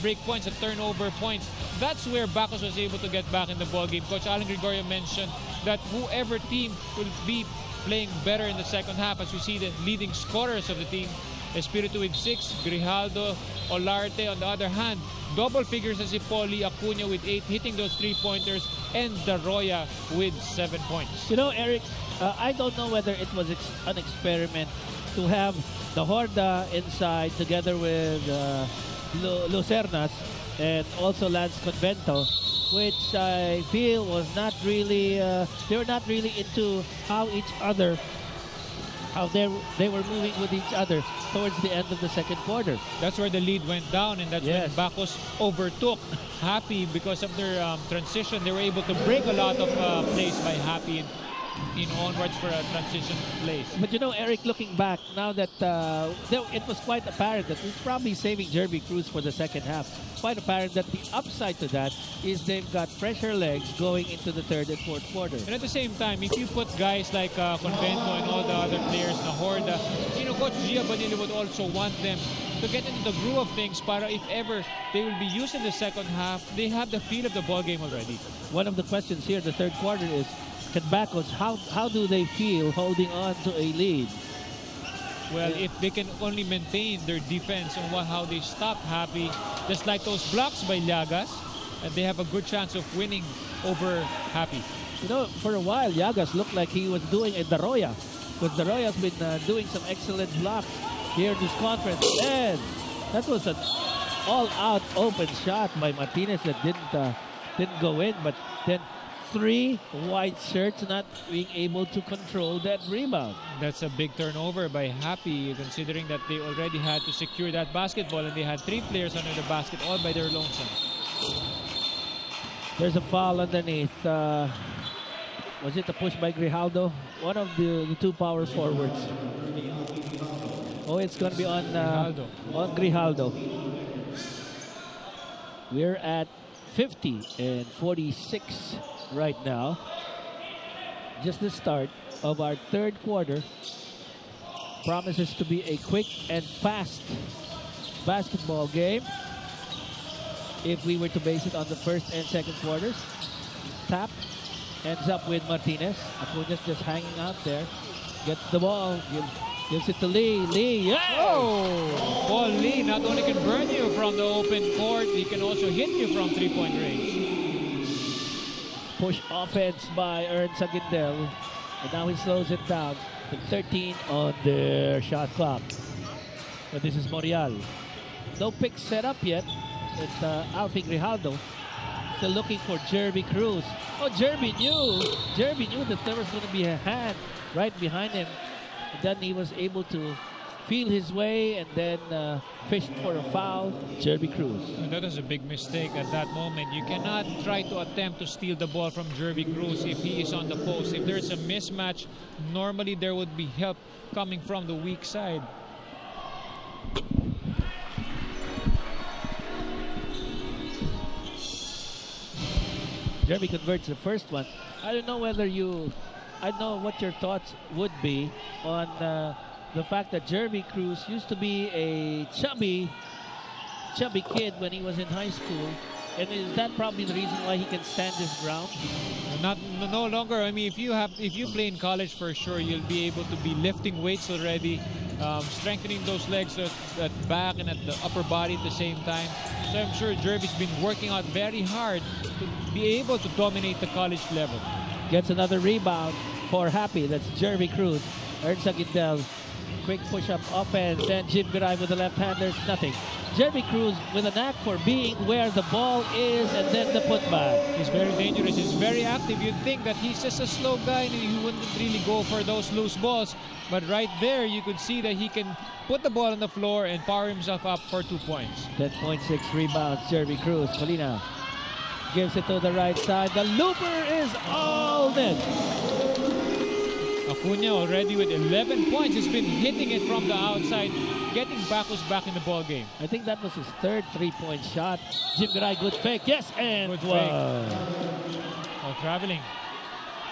break points, the turnover points. That's where Bacchus was able to get back in the ball game. Coach Alan Gregorio mentioned that whoever team will be playing better in the second half, as you see the leading scorers of the team, Espiritu with 6, Grijaldo, Olarte on the other hand, double figures as if Paul Lee, Acuna with 8, hitting those 3-pointers, and Daroya with 7 points. You know, Eric, I don't know whether it was an experiment to have the Horda inside together with Lucernas and also Lance Convento, which I feel was not really, they were not really into how they were moving with each other towards the end of the second quarter. That's where the lead went down, and that's when Bacchus overtook Hapee because of their transition. They were able to break a lot of plays by Hapee in onwards for a transition plays. But you know, Eric, looking back, now that it was quite apparent that he's probably saving Jerby Cruz for the second half. Quite apparent that the upside to that is they've got fresher legs going into the third and fourth quarter. And at the same time, if you put guys like Convento and all the other players, na Horda, Coach Gia Bonilla would also want them to get into the groove of things para if ever they will be used in the second half, they have the feel of the ball game already. One of the questions here in the third quarter is, can Bacchus, how do they feel holding on to a lead? Well, if they can only maintain their defense and how they stop Hapee, just like those blocks by Llagas, and they have a good chance of winning over Hapee. You know, for a while, Llagas looked like he was doing a Daroya, because Daroya's been doing some excellent blocks here in this conference. And that was an all-out open shot by Martinez that didn't go in, but then 3 white shirts not being able to control that rebound. That's a big turnover by Hapee, considering that they already had to secure that basketball and they had 3 players under the basket all by their lonesome. There's a foul underneath. Was it a push by Grijaldo? One of the 2 power forwards. Oh, it's going to be on Grijaldo. We're at 50 and 46 right now. Just the start of our third quarter. Promises to be a quick and fast basketball game if we were to base it on the first and second quarters. Tap ends up with Martinez. Acuña's just hanging out there. Gets the ball, gives it to Lee. Lee, yeah! Oh! Paul Lee not only can burn you from the open court, he can also hit you from 3-point range. Push offense by Ern Sagindel. And now he slows it down to 13 on their shot clock. But this is Morial. No pick set up yet. It's Alfie Grijaldo. Still looking for Jerby Cruz. Oh, Jerby knew that there was going to be a hand right behind him. And then he was able to feel his way and then fished for a foul. Jerby Cruz. And that was a big mistake at that moment. You cannot try to attempt to steal the ball from Jerby Cruz if he is on the post. If there's a mismatch, normally there would be help coming from the weak side. Jerby converts the first one. I don't know what your thoughts would be on the fact that Jerby Cruz used to be a chubby kid when he was in high school. And is that probably the reason why he can stand his ground? No longer. I mean, if you play in college, for sure you'll be able to be lifting weights already, strengthening those legs at back and at the upper body at the same time. So I'm sure Jervy's been working out very hard to be able to dominate the college level. Gets another rebound for Hapee. That's Jervy Cruz. Earns a Gindel. Quick push-up offense. Then Jim Garay with the left hand. There's nothing. Jervy Cruz with a knack for being where the ball is and then the putback. He's very dangerous. He's very active. You'd think that he's just a slow guy and he wouldn't really go for those loose balls. But right there, you could see that he can put the ball on the floor and power himself up for 2 points. 10.6 rebounds. Jervy Cruz. Colina gives it to the right side. The looper is all net. Acuna already with 11 points. He's been hitting it from the outside, getting Bacchus back in the ball game. I think that was his third three-point shot. Jim Garay, good fake. Yes, and Good one. fake. Oh, traveling.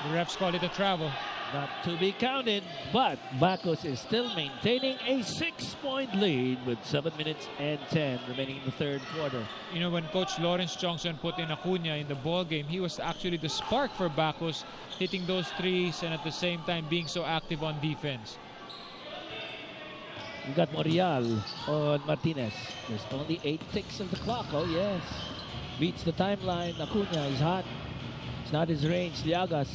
The refs call it a travel. Not to be counted, but Bacchus is still maintaining a 6-point lead with 7 minutes and 10 remaining in the third quarter. You know, when Coach Lawrence Johnson put in Acuna in the ball game, he was actually the spark for Bacchus, hitting those threes and at the same time being so active on defense. We got Morial on Martinez. There's only 8 ticks of the clock. Oh, yes. Beats the timeline. Acuna is hot. It's not his range. Llagas.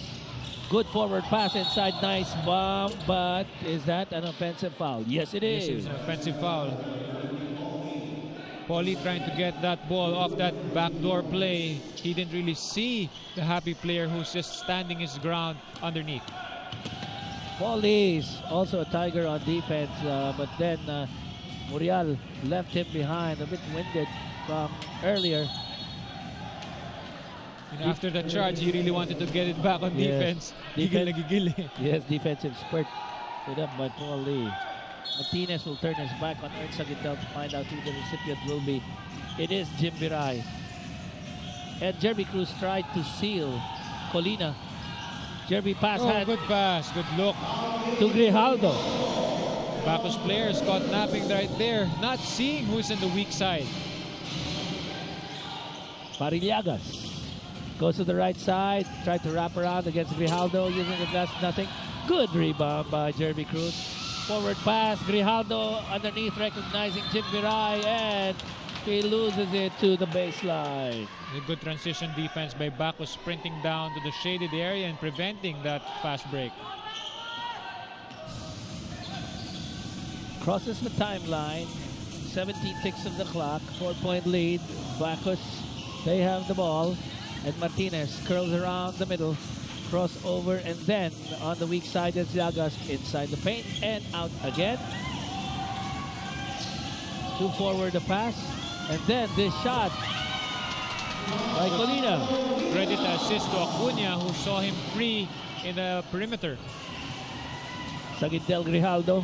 Good forward pass inside. Nice bomb. But is that an offensive foul? Yes, it is. Yes, it was an offensive foul. Paulie trying to get that ball off that backdoor play. He didn't really see the Hapee player who's just standing his ground underneath. Paulie is also a tiger on defense, but then Morial left him behind, a bit winded from earlier. You know, after the charge, he really wanted to get it back on defense. Gigil na gigil eh. Yes, defensive spurt put up by Paulie. Martinez will turn his back on Ernst Aguinaldo to find out who the recipient will be. It is Jim Garay. And Jervy Cruz tried to seal Colina. Jervy pass hand Good pass, good look. to Grijaldo. Bacchus players caught napping right there, not seeing who's in the weak side. Parillagas goes to the right side, tried to wrap around against Grijaldo using the glass, nothing. Good rebound by Jervy Cruz. Forward pass, Grijaldo underneath, recognizing Jim Garay, and he loses it to the baseline. A good transition defense by Bacchus, sprinting down to the shaded area and preventing that fast break. Crosses the timeline, 17 ticks of the clock, 4-point lead. Bacchus, they have the ball, and Martinez curls around the middle, crossover, and then on the weak side is Llagas inside the paint and out again. Two forward the pass, and then this shot by Colina. Credit assist to Acuna, who saw him free in the perimeter. Sagintel Grijaldo,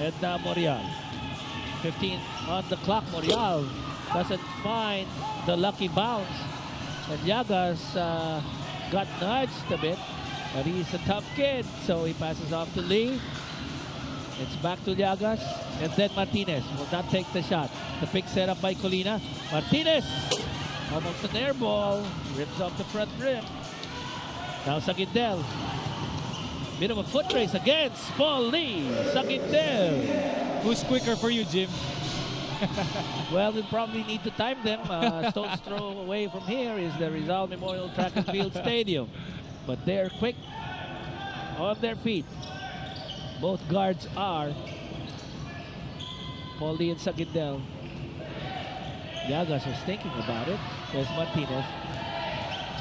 and now Morial. 15 on the clock. Morial doesn't find the lucky bounce. And Llagas got nudged a bit, but he's a tough kid, so he passes off to Lee. It's back to Llagas, and then Martinez will not take the shot. The pick set up by Colina. Martinez, almost an air ball, rips off the front rim. Now Sagintel. Bit of a foot race against Paul Lee. Sagintel. Who's quicker for you, Jim? Well, we probably need to time them. Stone's throw away from here is the Rizal Memorial Track and Field Stadium. But they're quick on their feet. Both guards are. Paulie and Sagintel. Llagas was thinking about it. There's Martinez.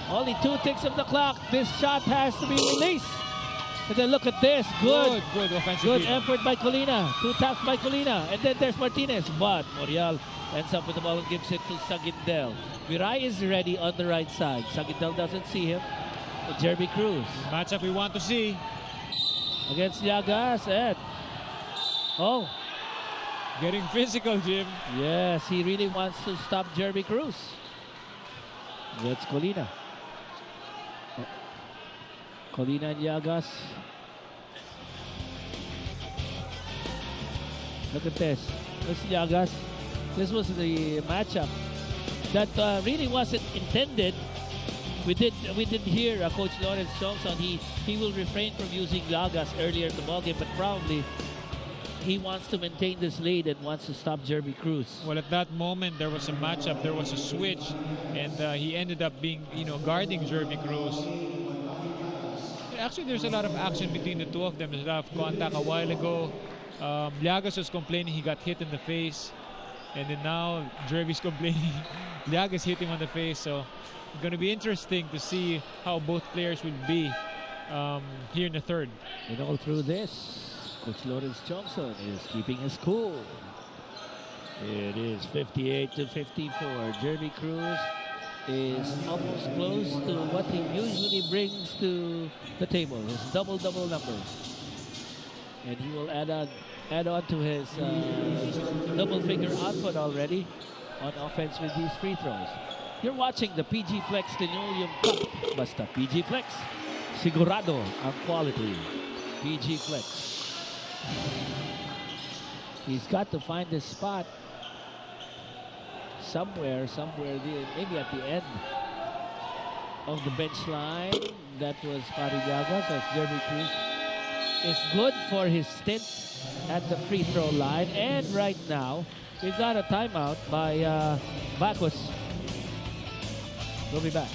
Only 2 ticks of the clock. This shot has to be released. And then look at this. Good offensive. Good effort by Colina. 2 taps by Colina. And then there's Martinez. But Morial ends up with the ball and gives it to Sagintel. Garay is ready on the right side. Sagintel doesn't see him. Jervy Cruz. Matchup we want to see. Against Llagas. And Getting physical, Jim. yes, he really wants to stop Jervy Cruz. That's Colina. Colina and Llagas. Look at this. This is Llagas. This was the matchup that really wasn't intended. We did hear Coach Lawrence Johnson. He will refrain from using Lagas earlier in the ballgame, but probably he wants to maintain this lead and wants to stop Jervy Cruz. Well, at that moment, there was a matchup, there was a switch, and he ended up being, guarding Jervy Cruz. Actually, there's a lot of action between the two of them. There's a lot of contact a while ago. Llagas was complaining he got hit in the face, and then now Jervy's complaining Llagas hit him on the face. So it's going to be interesting to see how both players will be here in the third. And all through this, Coach Lawrence Johnson is keeping his cool. It is 58-54. Jervy Cruz is almost close to what he usually brings to the table, his double-double numbers. And he will add on to his double-figure output already on offense with these free throws. You're watching the PG Flex Linoleum Cup. Basta PG Flex. Sigurado ang quality. PG Flex. He's got to find his spot somewhere, maybe at the end of the bench line. That was Llagas as Jervy Cruz is good for his stint at the free throw line. And right now, we've got a timeout by Bacchus. We'll be back.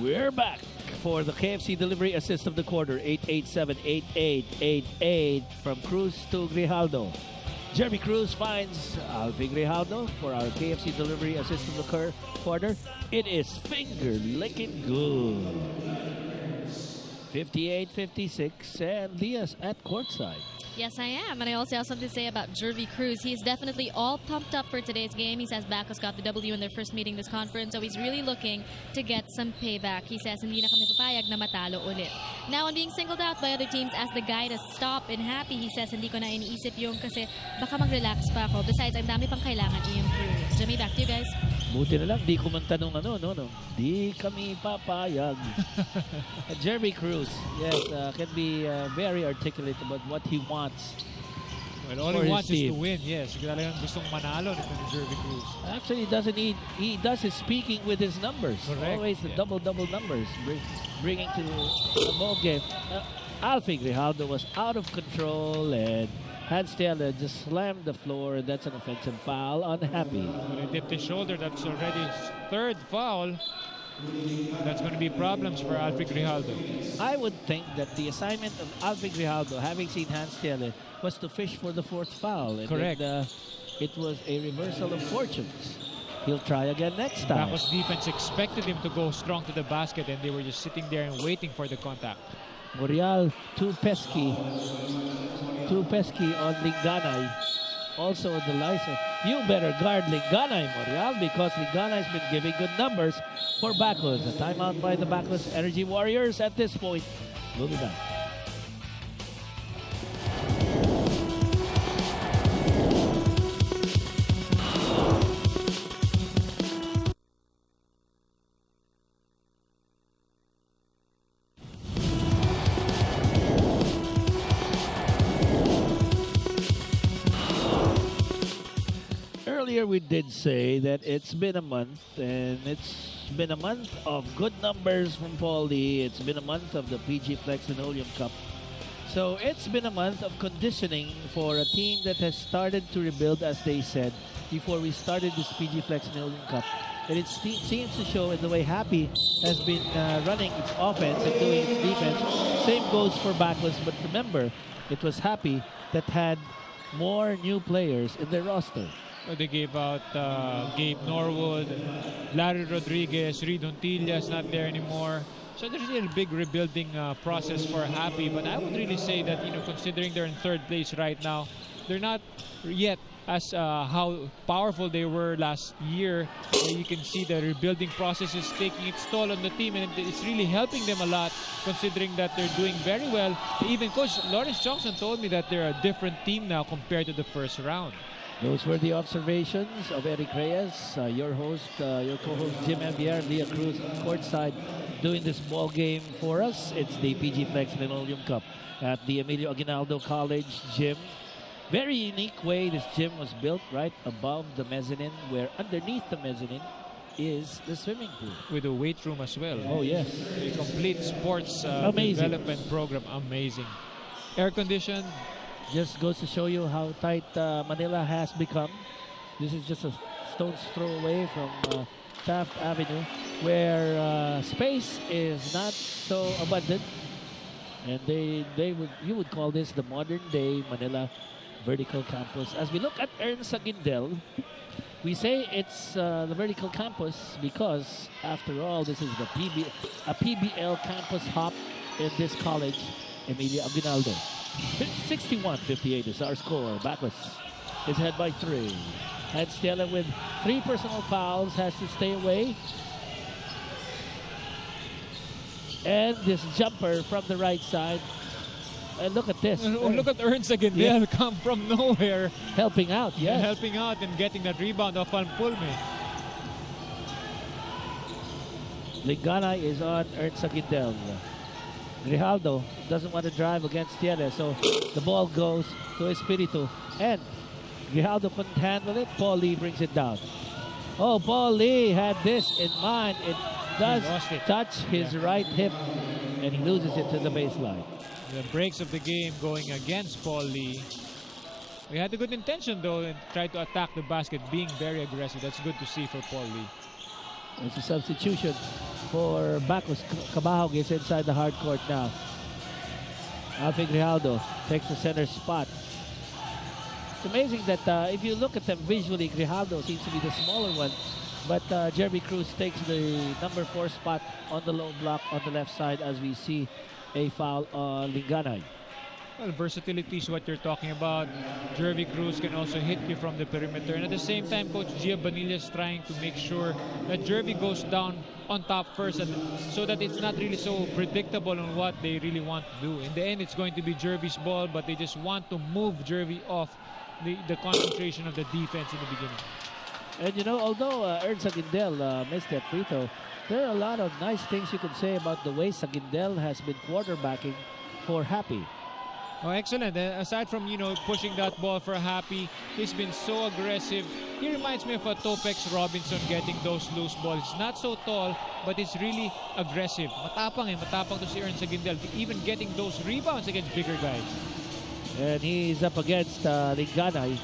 We're back for the KFC delivery assist of the quarter. 887-8888 from Cruz to Grijaldo. Jervy Cruz finds Alfie Grijaldo for our KFC delivery assist of the quarter. It is finger licking good. 58-56 and Diaz at courtside. Yes, I am. And I also have something to say about Jervy Cruz. He's definitely all pumped up for today's game. He says Bacchus got the W in their first meeting this conference, so he's really looking to get some payback. He says, hindi na kami papayag na matalo ulit. Now, on being singled out by other teams as the guy to stop in Hapee, he says, hindi ko na iniisip yung kasi baka mag-relax pa ako. Besides, ang dami pang kailangan i-improve. Jimmy, back to you guys. Buti na lang, di ko man tanong no. Di kami papayag. Jervy Cruz, yes, can be very articulate about what he wants. Well, all he wants is to win, yes. Talagang gustong manalo nito ni Jervy Cruz. Actually, he does his speaking with his numbers. Correct. Always the double numbers, bringing to the ball game. Alfie Grijaldo was out of control and Hanstella just slammed the floor. That's an offensive foul on Hapee. When he dipped his shoulder, that's already his third foul. That's going to be problems for Alfie Grijaldo. I would think that the assignment of Alfie Grijaldo, having seen Hanstella, was to fish for the fourth foul. And correct. It was a reversal of fortunes. He'll try again next time. Bacchus defense expected him to go strong to the basket, and they were just sitting there and waiting for the contact. Morial, too pesky on Linganay. Also the license. You better guard Linganay, Morial, because Linganay's been giving good numbers for Bacchus. A timeout by the Bacchus Energy Warriors at this point. We'll be back. Earlier we did say that it's been a month, and it's been a month of good numbers from Paul Lee. It's been a month of the PG Flex Linoleum Cup. So it's been a month of conditioning for a team that has started to rebuild, as they said, before we started this PG Flex Linoleum Cup. And it seems to show in the way Hapee has been running its offense and doing its defense. Same goes for Bacchus, but remember, it was Hapee that had more new players in their roster. They gave out Gabe Norwood, Larry Rodriguez, Reed Hontilla's not there anymore. So there's a big rebuilding process for Hapee. But I would really say that, considering they're in third place right now, they're not yet as how powerful they were last year. You can see the rebuilding process is taking its toll on the team, and it's really helping them a lot, considering that they're doing very well. Even Coach Lawrence Johnson told me that they're a different team now compared to the first round. Those were the observations of Eric Reyes, your host, your co-host Jim Enviar, Via Cruz, courtside, doing this ball game for us. It's the PG Flex Linoleum Cup at the Emilio Aguinaldo College gym. Very unique way this gym was built right above the mezzanine, where underneath the mezzanine is the swimming pool. With a weight room as well. Oh, yes. A complete sports development program. Amazing. Air conditioned. Just goes to show you how tight Manila has become. This is just a stone's throw away from Taft Avenue, where space is not so abundant. And you would call this the modern day Manila vertical campus. As we look at Ernst Aguindel, we say it's the vertical campus because, after all, this is a PBL campus hop in this college, Emilio Aguinaldo. 61-58 is our score. Bacchus is ahead by 3. And Stella with 3 personal fouls has to stay away. And this jumper from the right side. And look at this. Oh, look at Ernst again. Yeah. They'll come from nowhere. Helping out, yes. Helping out and getting that rebound off on Pulme. Lingana is on Ernst Aguindel. Grijaldo doesn't want to drive against Tiele, so the ball goes to Espiritu. And Grijaldo couldn't handle it. Paul Lee brings it down. Oh, Paul Lee had this in mind. It does touch his right hip, and he loses it to the baseline. The breaks of the game going against Paul Lee. We had a good intention, though, and tried to attack the basket, being very aggressive. That's good to see for Paul Lee. It's a substitution for Bacchus. Cabahog is inside the hard court now. Alfie Grijaldo takes the center spot. It's amazing that if you look at them visually, Grijaldo seems to be the smaller one, but Jeremy Cruz takes the number 4 spot on the low block on the left side as we see a foul on Linganay. Well, versatility is what you're talking about. Jeremy Cruz can also hit you from the perimeter. And at the same time, Coach Gia Bonilla is trying to make sure that Jeremy goes down on top first, and so that it's not really so predictable on what they really want to do. In the end, it's going to be Jeremy's ball, but they just want to move Jeremy off the concentration of the defense in the beginning. And you know, although Ernst Aguindel missed that free throw, there are a lot of nice things you can say about the way Aguindel has been quarterbacking for Hapee. Oh, excellent. Aside from, pushing that ball for Hapee, he's been so aggressive. He reminds me of a Topex Robinson getting those loose balls. He's not so tall, but he's really aggressive. Matapang to si Ernst Aguindel, even getting those rebounds against bigger guys. And he's up against Lingana,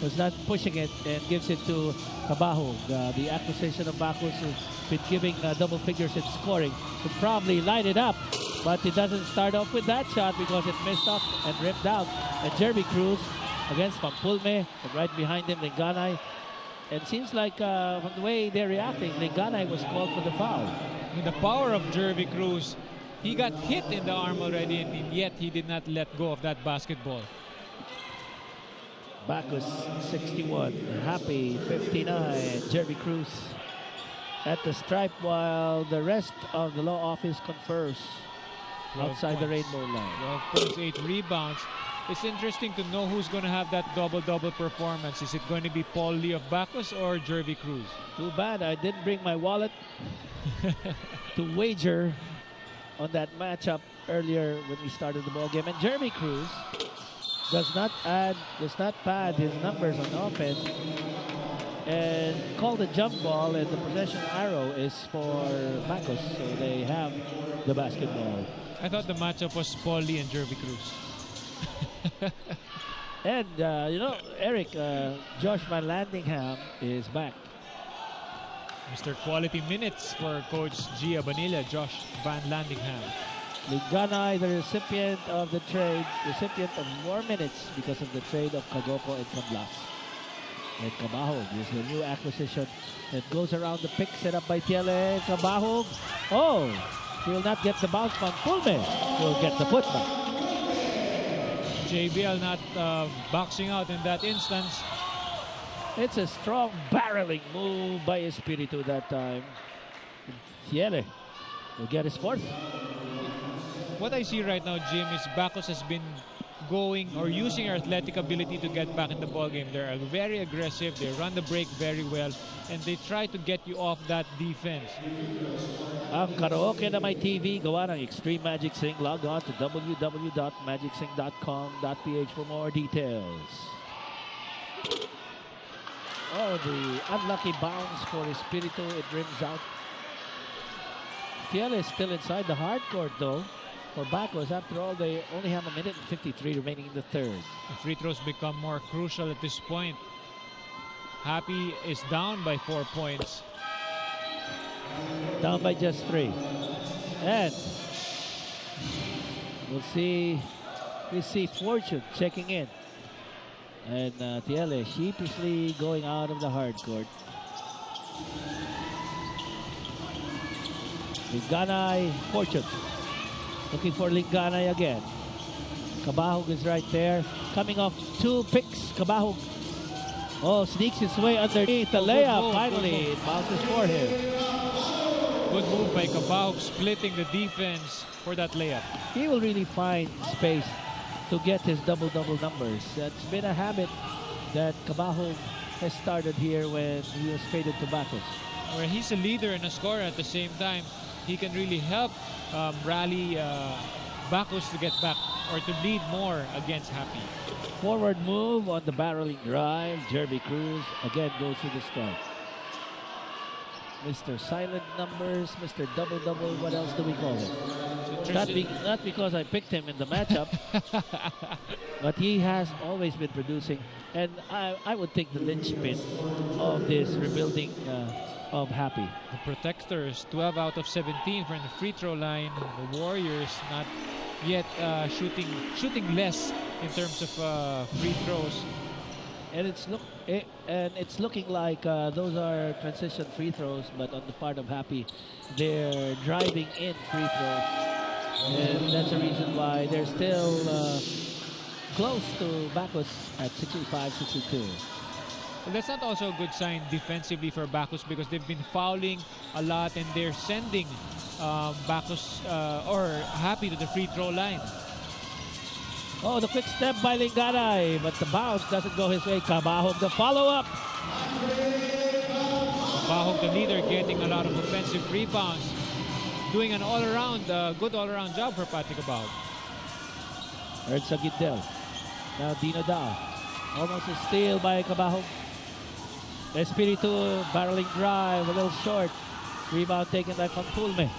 who's not pushing it and gives it to Cabahog. The acquisition of Bacchus has been giving double figures in scoring. Could probably light it up, but he doesn't start off with that shot because it missed up and ripped out. And Jeremy Cruz against Pampulme, and right behind him, Linganay. And seems like from the way they're reacting, Linganay was called for the foul. With the power of Jeremy Cruz, he got hit in the arm already, and yet he did not let go of that basketball. Bacchus 61, Hapee 59, Jeremy Cruz at the stripe while the rest of the law office confers outside the rainbow line. 12 points, 8 rebounds. It's interesting to know who's going to have that double-double performance. Is it going to be Paul Lee of Bacchus or Jeremy Cruz? Too bad I didn't bring my wallet to wager on that matchup earlier when we started the ball game. And Jeremy Cruz does not pad his numbers on offense and call the jump ball, and the possession arrow is for Bacchus, so they have the basketball. I thought the matchup was Paul Lee and Jeremy Cruz. And Eric, Josh Van Landingham is back. Mr. Quality Minutes for Coach Gia Bonilla, Josh Van Landingham. Linganay, the recipient of the trade, recipient of more minutes because of the trade of Kagoko and Cablas. And Cabahog is the new acquisition that goes around the pick set up by Tiele. Cabahog, he will not get the bounce from Pulme. He'll get the putback. JBL not boxing out in that instance. It's a strong barreling move by Espiritu that time. Fiele will get his fourth. What I see right now, Jim, is Bacchus has been going or using her athletic ability to get back in the ball game. They're very aggressive. They run the break very well, and they try to get you off that defense. Ang karaoke na may TV, gawa ng Extreme Magic Sing. Log on to www.magicsing.com.ph for more details. Oh, the unlucky bounce for Espiritu. It rims out. Fiel is still inside the hard court, though. For Bacchus, after all, they only have 1 minute and 53 remaining in the third. The free throws become more crucial at this point. Hapee is down by 4 points. Down by just 3. And we see Fortune checking in. And Tiele sheepishly going out of the hard court. Linganay, Fortune. Looking for Linganay again. Cabahug is right there. Coming off 2 picks. Cabahug. Oh, sneaks his way underneath the layup. Finally, it bounces for him. Good move by Cabahug, splitting the defense for that layup. He will really find space to get his double-double numbers. That's been a habit that Cabahug has started here when he was traded to Bacchus. Where he's a leader and a scorer at the same time, he can really help rally Bacchus to get back or to lead more against Hapee. Forward move on the barreling drive. Jervy Cruz again goes to the strike. Mr. Silent Numbers, Mr. Double-Double, what else do we call him? Not because I picked him in the matchup, but he has always been producing. And I would think the linchpin of this rebuilding of Hapee. The Protectors, 12 out of 17 from the free throw line. The Warriors not yet shooting less in terms of free throws. And it's looking like those are transition free throws, but on the part of Hapee, they're driving in free throws, and that's the reason why they're still close to Bacchus at 65-62. Well, that's not also a good sign defensively for Bacchus because they've been fouling a lot and they're sending Bacchus or Hapee to the free throw line. Oh, the quick step by Linganay, but the bounce doesn't go his way. Cabahug, the follow-up. Cabahug, the leader, getting a lot of offensive rebounds. Doing an all-around, good all-around job for Patrick Cabahug. Ernst Aguindel. Now Dino Dao. Almost a steal by Cabahug. Espiritu, barreling drive, a little short. Rebound taken by Pampulme.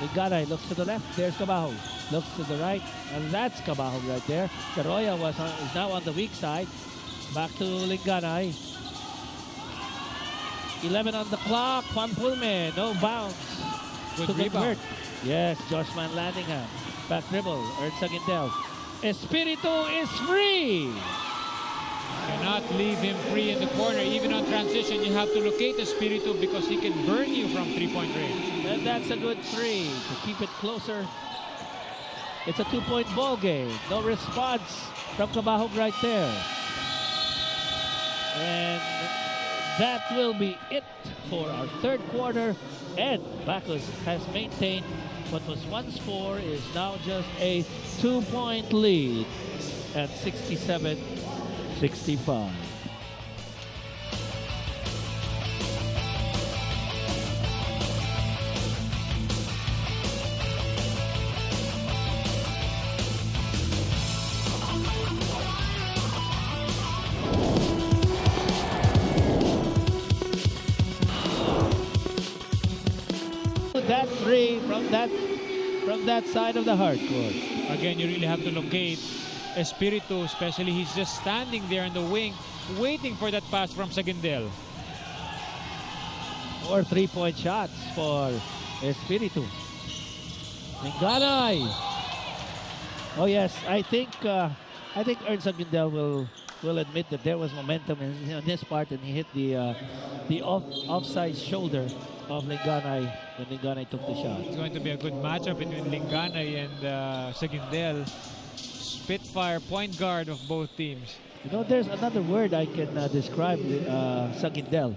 Linganay looks to the left. There's Cabahug. Looks to the right, and that's Cabahug right there. Caroya is now on the weak side. Back to Linganay. 11 on the clock. Pampulme, no bounce. Good to rebound. Yes, Joshman Landingham. Back dribble. Ernst Aguindel. Espiritu is free. Cannot leave him free in the corner. Even on transition, you have to locate Espiritu because he can burn you from three-point range. And that's a good three to keep it closer. It's a 2-point ball game. No response from Cabahug right there. And that will be it for our third quarter. And Bacchus has maintained what was once 4 is now just a 2-point lead at 67-65. That three from that side of the hard court. Again, you really have to locate Espiritu, especially he's just standing there in the wing, waiting for that pass from Sagindel. 4 3-point shots for Espiritu. Linganay. Oh yes, I think Ernst Sagindel will admit that there was momentum in this part, and he hit the offside shoulder of Linganay when Linganay took the shot. It's going to be a good matchup between Linganay and Sagindel. Spitfire point guard of both teams. You know, there's another word I can describe Sagindel,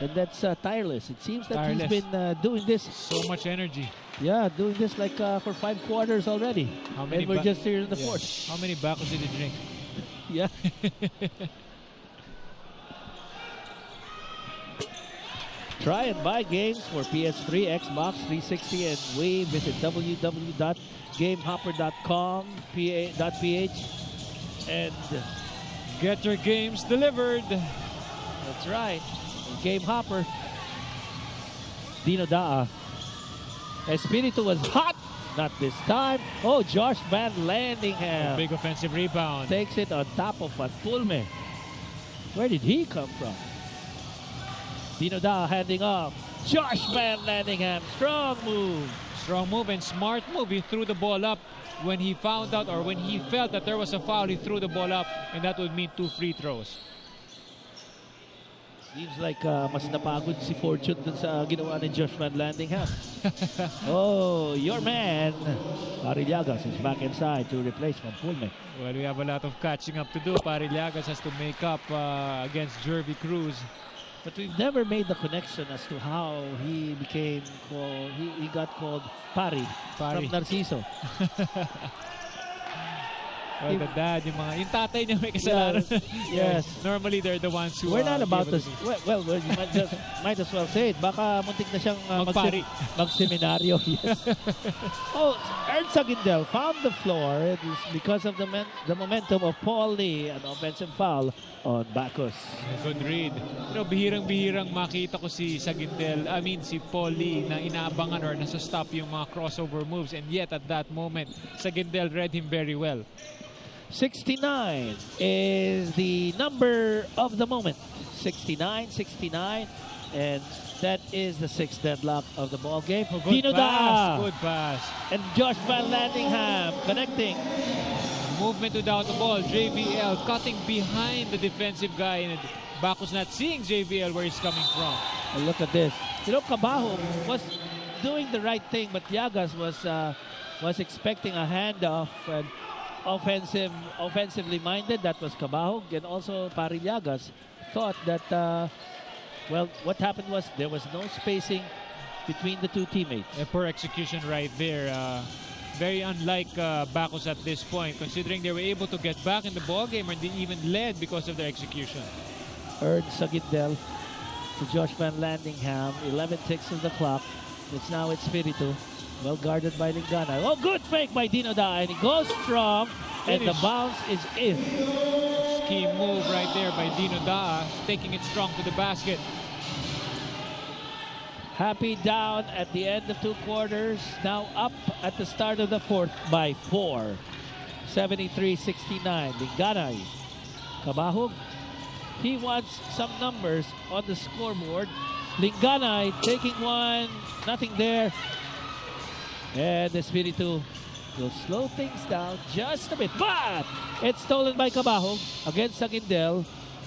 and that's tireless. It seems that Tireless. he's been doing this. So much energy. Yeah, doing this like for 5 quarters already. How many And we're ba- just here in the Yeah. fourth. How many Bacchus did he drink? Yeah. Try and buy games for PS3, Xbox 360, and Wii. Visit www.gamehopper.com.ph and Get your games delivered. that's right, Game Hopper. Dino Daa. Espiritu was hot. Not this time. Oh, Josh Van Landingham Big offensive rebound. takes it on top of Pulme. Where did he come from? Dino Daa handing off. Josh Van Landingham. Strong move. Strong move and smart move. He threw the ball up when he found out or when he felt that there was a foul. He threw the ball up, and that would mean 2 free throws. Seems like mas napagod si Fortune dun sa ginawa ni Josh Van Landingham. Oh, your man, Parillagas, is back inside to replace Van Pulme. Well, we have a lot of catching up to do. Parillagas has to make up against Jervy Cruz. But we've never made the connection as to how he became called, he got called Pari Pari. from Narciso. Well, the dad, yung tatay niya may kasalanan. Yes. Normally, they're the ones who We're not about to. give it Well, you might as well say it. Baka muntik na siyang Magpari. magseminaryo. Yes. Oh, Ern Sagindel found the floor. It is because of the momentum of Paul Lee, an offensive foul on Bacchus. Good read. You know, bihirang-bihirang makita ko si si Paul Lee na inaabangan or nasa stop yung mga crossover moves, and yet at that moment, Sagindel read him very well. 69 is the number of the moment. 69, and that is the 6th deadlock of the ball game. Good Dino pass. Daa Good pass. and Josh Van Landingham connecting. Movement without the ball. JVL cutting behind the defensive guy, and Bacchus not seeing JVL where he's coming from. And look at this. You know, Cabajo was doing the right thing, but Llagas was expecting a handoff and offensively minded. That was Cabajo, and also Parillagas thought that what happened was there was no spacing between the two teammates. A poor execution right there. Very unlike Bacchus at this point, considering they were able to get back in the ball game and they even led because of their execution. Ern Sagindel to Josh Van Landingham. 11 ticks of the clock. It's Espiritu. Well guarded by Lingana. Oh, good fake by Dino Daa, and he goes strong, and the Finish. bounce is in. Scheme move right there by Dino Daa, taking it strong to the basket. Hapee down at the end of 2 quarters. Now up at the start of the fourth by 4. 73-69. Lingana. Cabahug. He wants some numbers on the scoreboard. Lingana taking one. Nothing there. And Espiritu will slow things down just a bit. But it's stolen by Cabahug against Sagindel.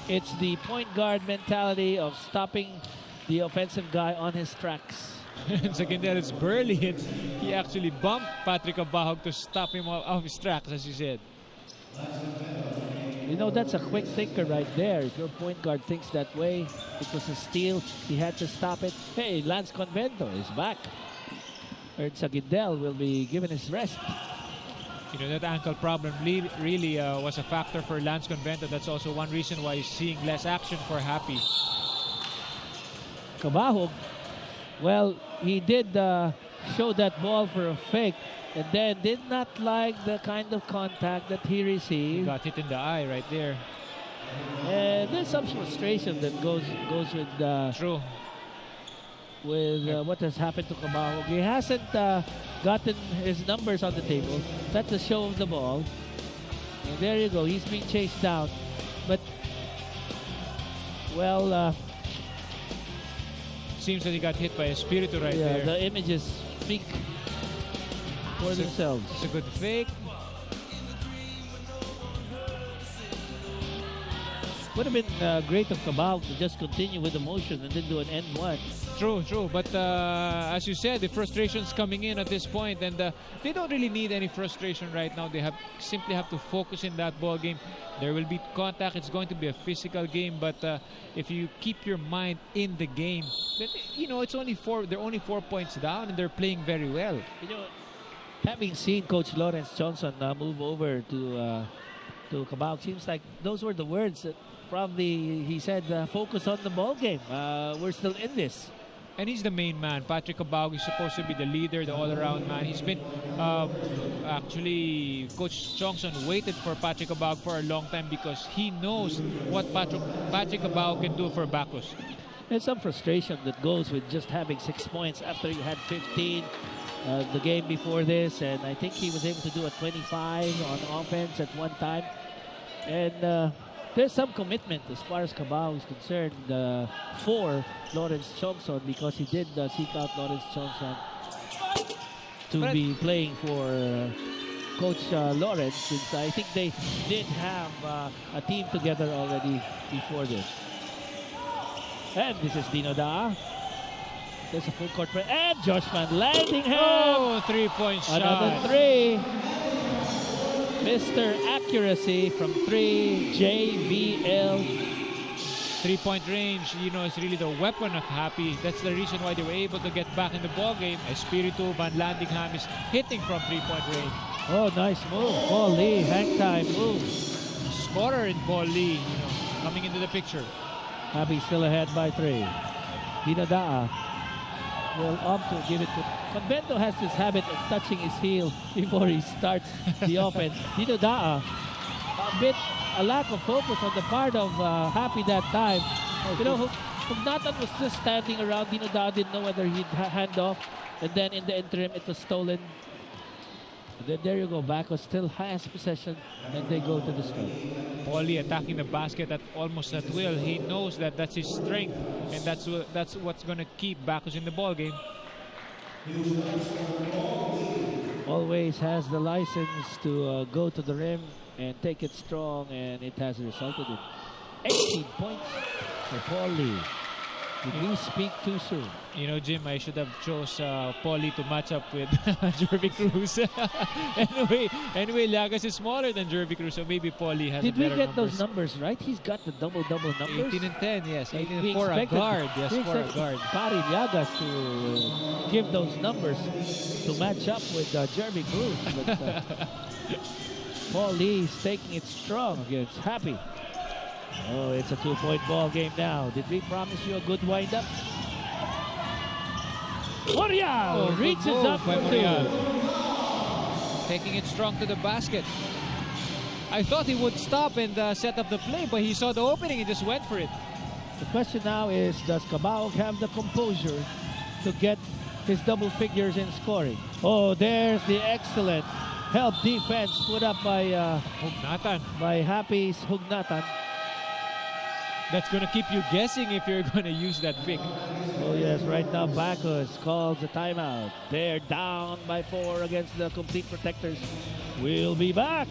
It's the point guard mentality of stopping the offensive guy on his tracks. And Sagindel is burly. He actually bumped Patrick Cabahug to stop him off his tracks, as you said. You know, that's a quick thinker right there. If your point guard thinks that way, it was a steal. He had to stop it. Hey, Lance Convento is back. Ern Sagindel will be given his rest. You know, that ankle problem really was a factor for Lance Convento. That's also one reason why he's seeing less action for Hapee. Cabahug, well, he did show that ball for a fake, and then did not like the kind of contact that he He received. got hit in the eye right there. And there's some frustration that goes True. with what has happened to Cabahug. He hasn't gotten his numbers on the table. That's a show of the ball. And there you go. He's being chased down. But, well, Seems that he got hit by a Espiritu right yeah, there. the images speak for themselves. It's a good fake. Would have been great of Cabahug to just continue with the motion and then do an end one. True. But as you said, the frustration's coming in at this point, and they don't really need any frustration right now. They simply have to focus in that ball game. There will be contact. It's going to be a physical game, but if you keep your mind in the game, then it's only four. They're only 4 points down, and they're playing very well. Having seen Coach Lawrence Johnson move over to Cabao, seems like those were the words that probably he said, focus on the ball game. We're still in this. And he's the main man. Patrick Cabao is supposed to be the leader, the all-around man. He's been, actually, Coach Johnson waited for Patrick Cabao for a long time because he knows what Patrick Cabao can do for Bacchus. There's some frustration that goes with just having 6 points after you had 15 the game before this, and I think he was able to do a 25 on offense at one time. And there's some commitment as far as Cabao is concerned for Lawrence Johnson, because he did seek out Lawrence Johnson to be playing for Coach Lawrence, since I think they did have a team together already before this. And this is Dino Daa. There's a full court press. And Josh Van Landingham. Oh, 3-point shot. Another three. Mr. Accuracy from 3, JBL. 3-point range, is really the weapon of Hapee. That's the reason why they were able to get back in the ball game. Espiritu Van Landingham is hitting from 3-point range. Oh, nice move. Paul Lee, hang time move. Scorer in Paul Lee, coming into the picture. Hapee still ahead by 3. Dino Daa will opt to give it to... Convento has this habit of touching his heel before he starts the offense. Dino Daa, a lack of focus on the part of Hapee that time. Hugnatan was just standing around. Dino Daa didn't know whether he'd hand off, and then in the interim it was stolen. And then there you go, Bacchus still has possession, and they go to the stroke. Paulie attacking the basket almost at will. He knows that that's his strength, and that's what's going to keep Bacchus in the ball game. Always has the license to go to the rim and take it strong, and it has resulted in 18 points for Paul Lee. Did we speak too soon? Jim, I should have chose Paulie to match up with Jervy Cruz. anyway, Llagas is smaller than Jervy Cruz, so maybe Paulie has Did better we get numbers. Those numbers right? He's got the double-double numbers. 18 and 10, yes. Like 18 for a guard. Yes, for a guard. Pari Llagas to give those numbers to match up with Jervy Cruz. But Paul Lee is taking it strong against Hapee. Oh, it's a 2-point ball game now. Did we promise you a good wind-up? Morial reaches up by for Morial. 2. Taking it strong to the basket. I thought he would stop and set up the play, but he saw the opening and just went for it. The question now is, does Cabao have the composure to get his double figures in scoring? Oh, there's the excellent help defense put up by Hugnatan. Hapee's Hugnatan. That's going to keep you guessing if you're going to use that pick. Oh yes, right now Bacchus calls the timeout. They're down by 4 against the complete protectors. We'll be back.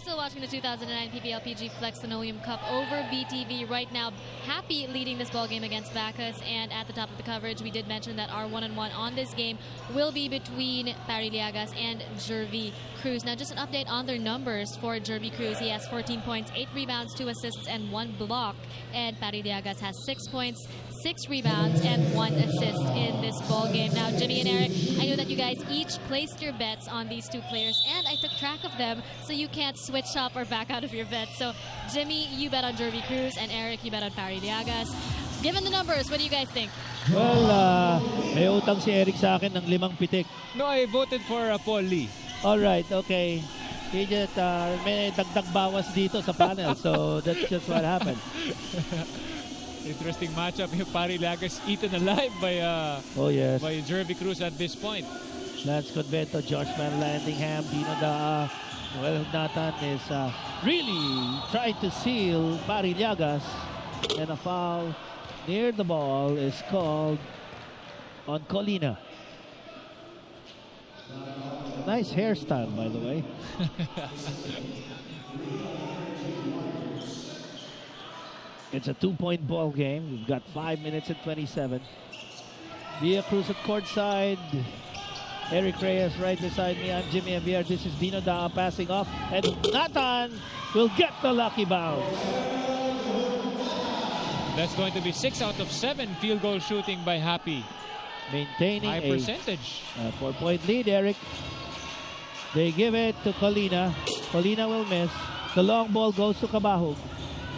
Still watching the 2009 PBL PG Flex Linoleum Cup over BTV right now. Hapee leading this ball game against Bacchus, and at the top of the coverage, we did mention that our 1-on-1 on this game will be between Pari Llagas and Jervy Cruz. Now, just an update on their numbers for Jervy Cruz. He has 14 points, 8 rebounds, 2 assists, and 1 block. And Pari Llagas has 6 points, 6 rebounds, and 1 assist in this ball game. Now, Jimmy and Eric, I know that you guys each placed your bets on these two players, and I took track of them, so you can't switch up or back out of your bets. So, Jimmy, you bet on Jervy Cruz, and Eric, you bet on Pari Llagas. Given the numbers, what do you guys think? Well, may utang si Eric sa akin ng 5 pitik. No, I voted for Paul Lee. All right, okay. He just, may dagdag bawas dito sa panel, so that's just what happened. Interesting matchup. Parilagas eaten alive by Oh, yes. by Jervy Cruz at this point. Lance Convento, Josh Van Landingham, Dino Daa. Well, Nathan is really trying to seal Parilagas, and a foul near the ball is called on Colina. Nice hairstyle, by the way. It's a 2-point ball game. We've got 5 minutes and 27. Villa Cruz at courtside. Eric Reyes right beside me. I'm Jimmy Javier. This is Dino Daa passing off. And Nathan will get the lucky bounce. That's going to be 6 out of 7 field goal shooting by Hapee. Maintaining High a percentage. 4-point lead, Eric. They give it to Colina. Colina will miss. The long ball goes to Cabahug.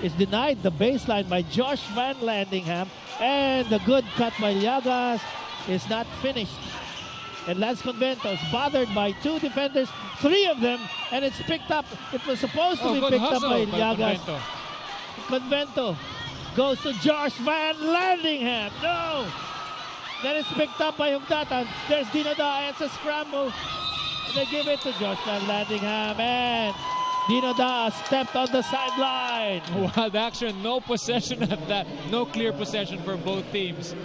Is denied the baseline by Josh Van Landingham. And the good cut by Llagas is not finished. And Lance Convento is bothered by 2 defenders, 3 of them, and it's picked up. It was supposed to be good picked up by hustle Llagas. Convento. Convento goes to Josh Van Landingham. No! Then it's picked up by Hugdatan. There's Dino Daa. It's a scramble. They give it to Josh Van Landingham. And Dino Daa stepped on the sideline. Wild action. No possession at that. No clear possession for both teams.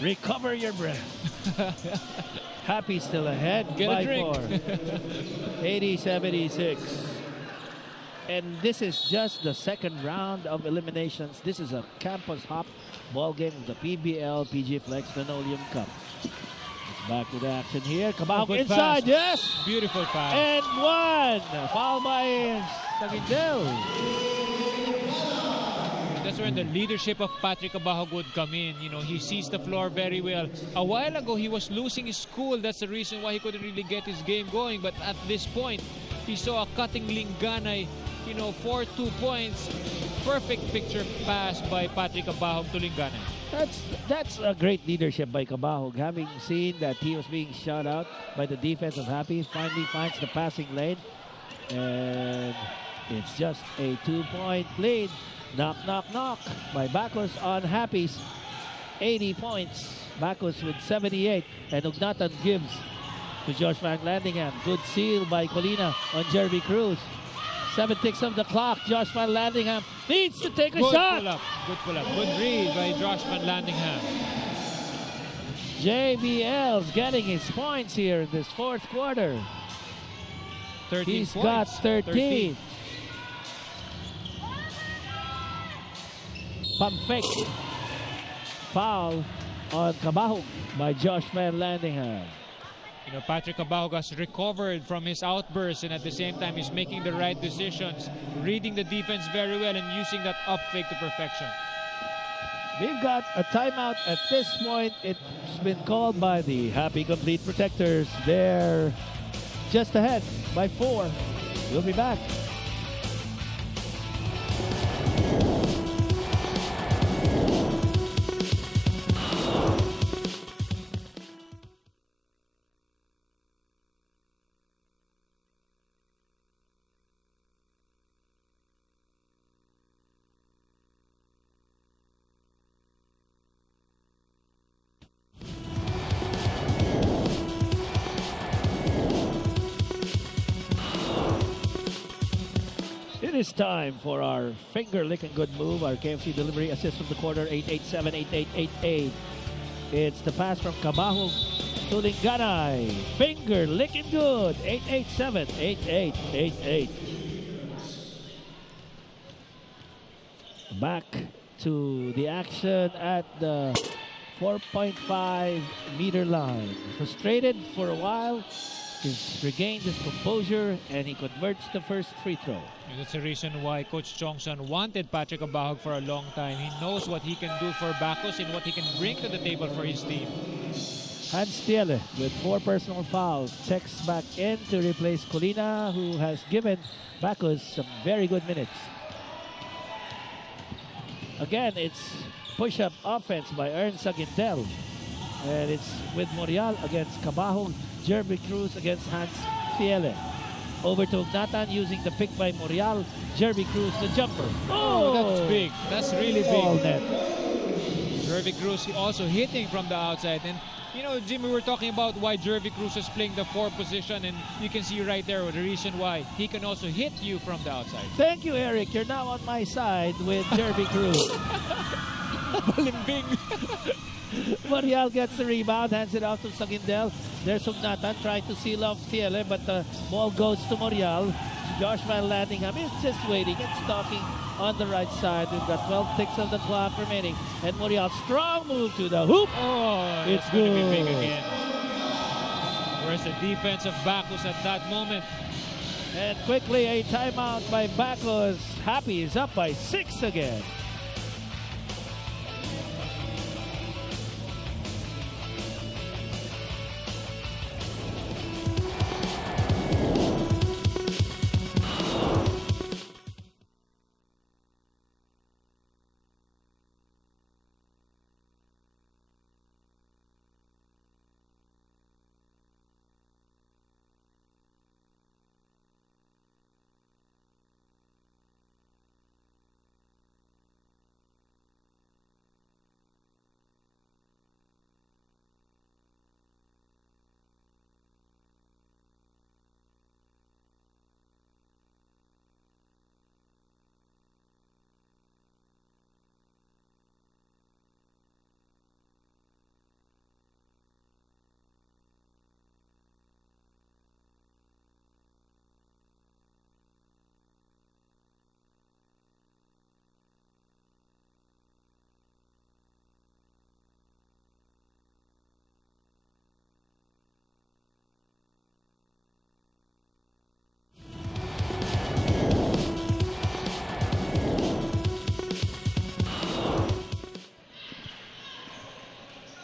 Recover your breath. Hapee still ahead. Get by a drink. 4. 80-76. And this is just the second round of eliminations. This is a campus hop ball game of the PBL PG Flex Linoleum Cup. It's back to the action here. Cabahug good inside, pass. yes! Beautiful pass. And one! Foul by Sagindel. That's where the leadership of Patrick Cabahug would come in. You know, he sees the floor very well. A while ago, he was losing his cool. That's the reason why he couldn't really get his game going. But at this point, he saw a cutting Linganay, you know, for 2 points. Perfect picture pass by Patrick Cabahug to Linganay. That's a great leadership by Cabahug. Having seen that he was being shut out by the defense of Hapee, finally finds the passing lane. And it's just a 2-point lead. Knock, knock, knock by Bacchus on Hapee's 80 points. Bacchus with 78. And Ugnatan gives to Josh Van Landingham. Good seal by Colina on Jervy Cruz. 7 ticks of the clock. Josh Van Landingham needs to take a shot. Good pull up. Good read by Josh Van Landingham. JBL's getting his points here in this fourth quarter. 13 He's points. got 13. Pump fake. Foul on Cabahug by Josh Van Landingham. You know, Patrick Cabahug has recovered from his outburst, and at the same time he's making the right decisions, reading the defense very well and using that up fake to perfection. We've got a timeout at this point. It's been called by the Hapee Complete Protectors. They're just ahead by 4. We'll be back. It is time for our finger licking good move, our KFC delivery assist of the quarter, 887-8888. It's the pass from Cabahug to Linganay. Finger licking good, 887-8888. Back to the action at the 4.5 meter line. Frustrated for a while. He's regained his composure and he converts the first free throw. And that's the reason why Coach Chongson wanted Patrick Cabahug for a long time. He knows what he can do for Bacchus and what he can bring to the table for his team. Hans Tiele with 4 personal fouls checks back in to replace Colina, who has given Bacchus some very good minutes. Again, it's push-up offense by Ern Sagindel. And it's with Morial against Cabajo, Jerby Cruz against Hans Fiele. Over to Ugnatan using the pick by Morial, Jerby Cruz the jumper. Oh, that's big. That's really All big. net. Jervy Cruz also hitting from the outside. And, you know, Jimmy, we're talking about why Jervy Cruz is playing the 4 position. And you can see right there the reason why he can also hit you from the outside. Thank you, Eric. You're now on my side with Jerby Cruz. Balimbing. Morial gets the rebound, hands it off to Sagindel. There's Ugnatan trying to seal off Fiele, but the ball goes to Morial. Josh Van Landingham is just waiting and stalking on the right side. We've got 12 ticks of the clock remaining. And Morial, strong move to the hoop. Oh, It's it's going to be big good. again. Where's the defense of Bacchus at that moment? And quickly a timeout by Bacchus. Hapee is up by 6 again.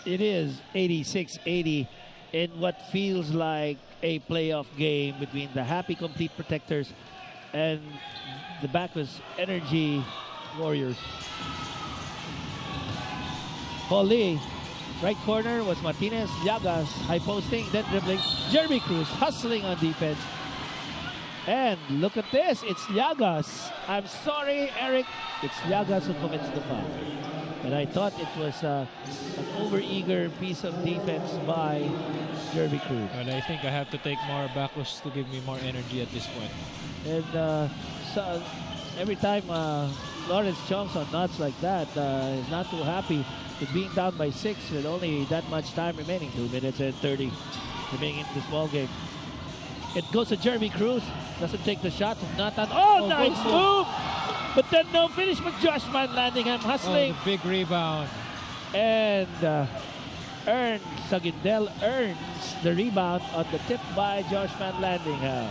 It is 86-80 in what feels like a playoff game between the Hapee Complete Protectors and the Bacchus Energy Warriors. Paul Lee, right corner was Martinez. Llagas, high posting, then dribbling. Jeremy Cruz hustling on defense. And look at this, it's Llagas. I'm sorry, Eric. It's Llagas who commits the foul. And I thought it was an overeager piece of defense by Jeremy Cruz. Well, I think I have to take more Bacchus to give me more energy at this point. And so every time Lawrence chomps on nuts like that, is not too happy with being down by 6 with only that much time remaining. 2 minutes and 30 remaining in this ball game. It goes to Jeremy Cruz. Doesn't take the shot from Nathan. Oh, nice move! But then no finish with Josh Van Landingham hustling. Oh, the big rebound. And Sagindel earns the rebound on the tip by Josh Van Landingham.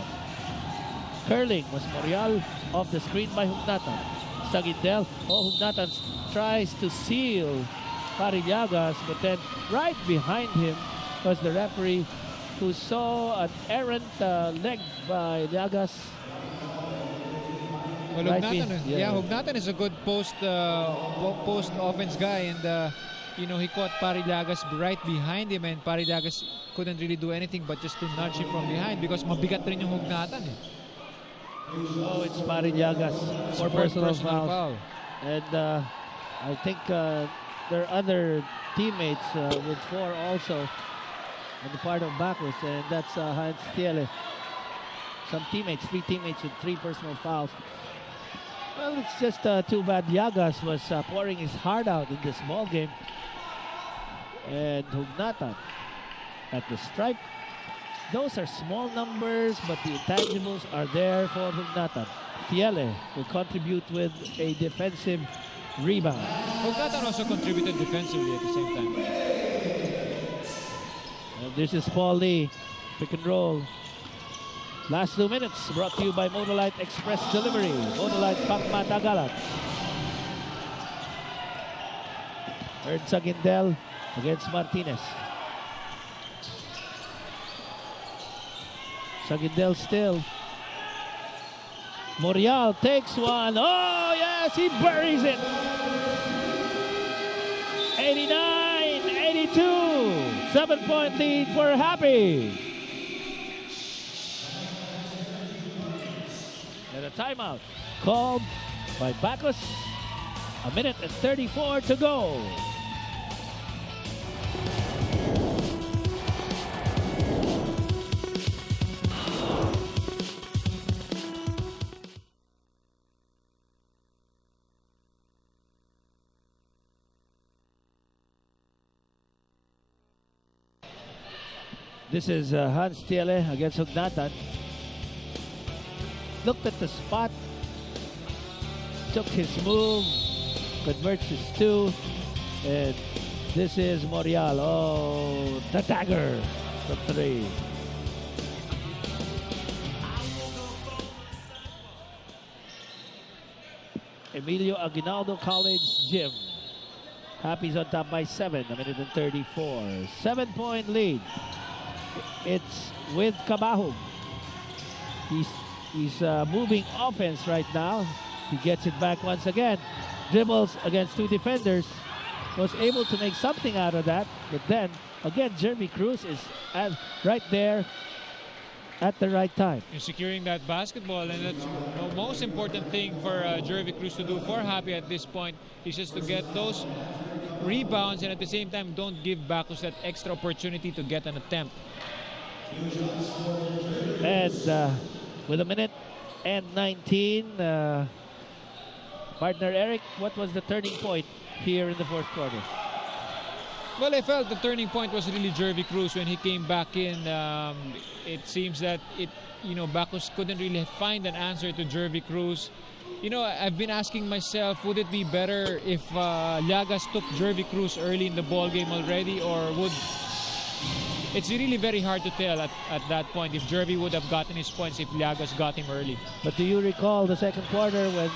Curling was Morial off the screen by Hugnatan. Sagindel, Hugnatan tries to seal Parillagas, but then right behind him was the referee who saw an errant leg by Llagas. Well, Right Hugnatan is a good post offense guy, and you know, he caught Parillagas right behind him, and Parillagas couldn't really do anything but just to nudge him from behind because mabigat rin yung Hugnatan. Oh, it's Parillagas for personal foul. foul. And I think there are other teammates with 4 also on the part of Bacchus, and that's Hans Thiele. Some teammates, 3 teammates with 3 personal fouls. Well, it's just too bad Llagas was pouring his heart out in this ball game. And Hugnatan at the stripe. Those are small numbers, but the intangibles are there for Hugnatan. Thiele will contribute with a defensive rebound. Hugnatan also contributed defensively at the same time. And this is Paul Lee, pick and roll. Last 2 minutes brought to you by Monolite Express Delivery. Monolite Pagmatagalat. Ern Sagindel against Martinez. Sagindel still. Morial takes one. Oh, yes! Yes, he buries it. 89-82. 7-point lead for Hapee. And a timeout called by Bacchus. 1:34 to go. This is Hans Thiele against Hugnatan. Looked at the spot, took his move, converts his two, and this is Morial. Oh, the dagger from 3. Emilio Aguinaldo College Gym. Hapee's on top by 7, 1:34. 7-point lead. It's with Cabahug. He's moving offense right now. He gets it back once again. Dribbles against 2 defenders. Was able to make something out of that. But then, again, Jeremy Cruz is right there at the right time. In securing that basketball, and that's the most important thing for Jeremy Cruz to do for Hapee at this point is just to get those rebounds, and at the same time don't give Bacchus that extra opportunity to get an attempt. And with 1:19, partner Eric, what was the turning point here in the fourth quarter? Well, I felt the turning point was really Jeremy Cruz when he came back in. It seems that Bacchus couldn't really find an answer to Jeremy Cruz. I've been asking myself, would it be better if Llagas took Jeremy Cruz early in the ball game already, or would... It's really very hard to tell at that point if Jeremy would have gotten his points if Llagas got him early. But do you recall the second quarter when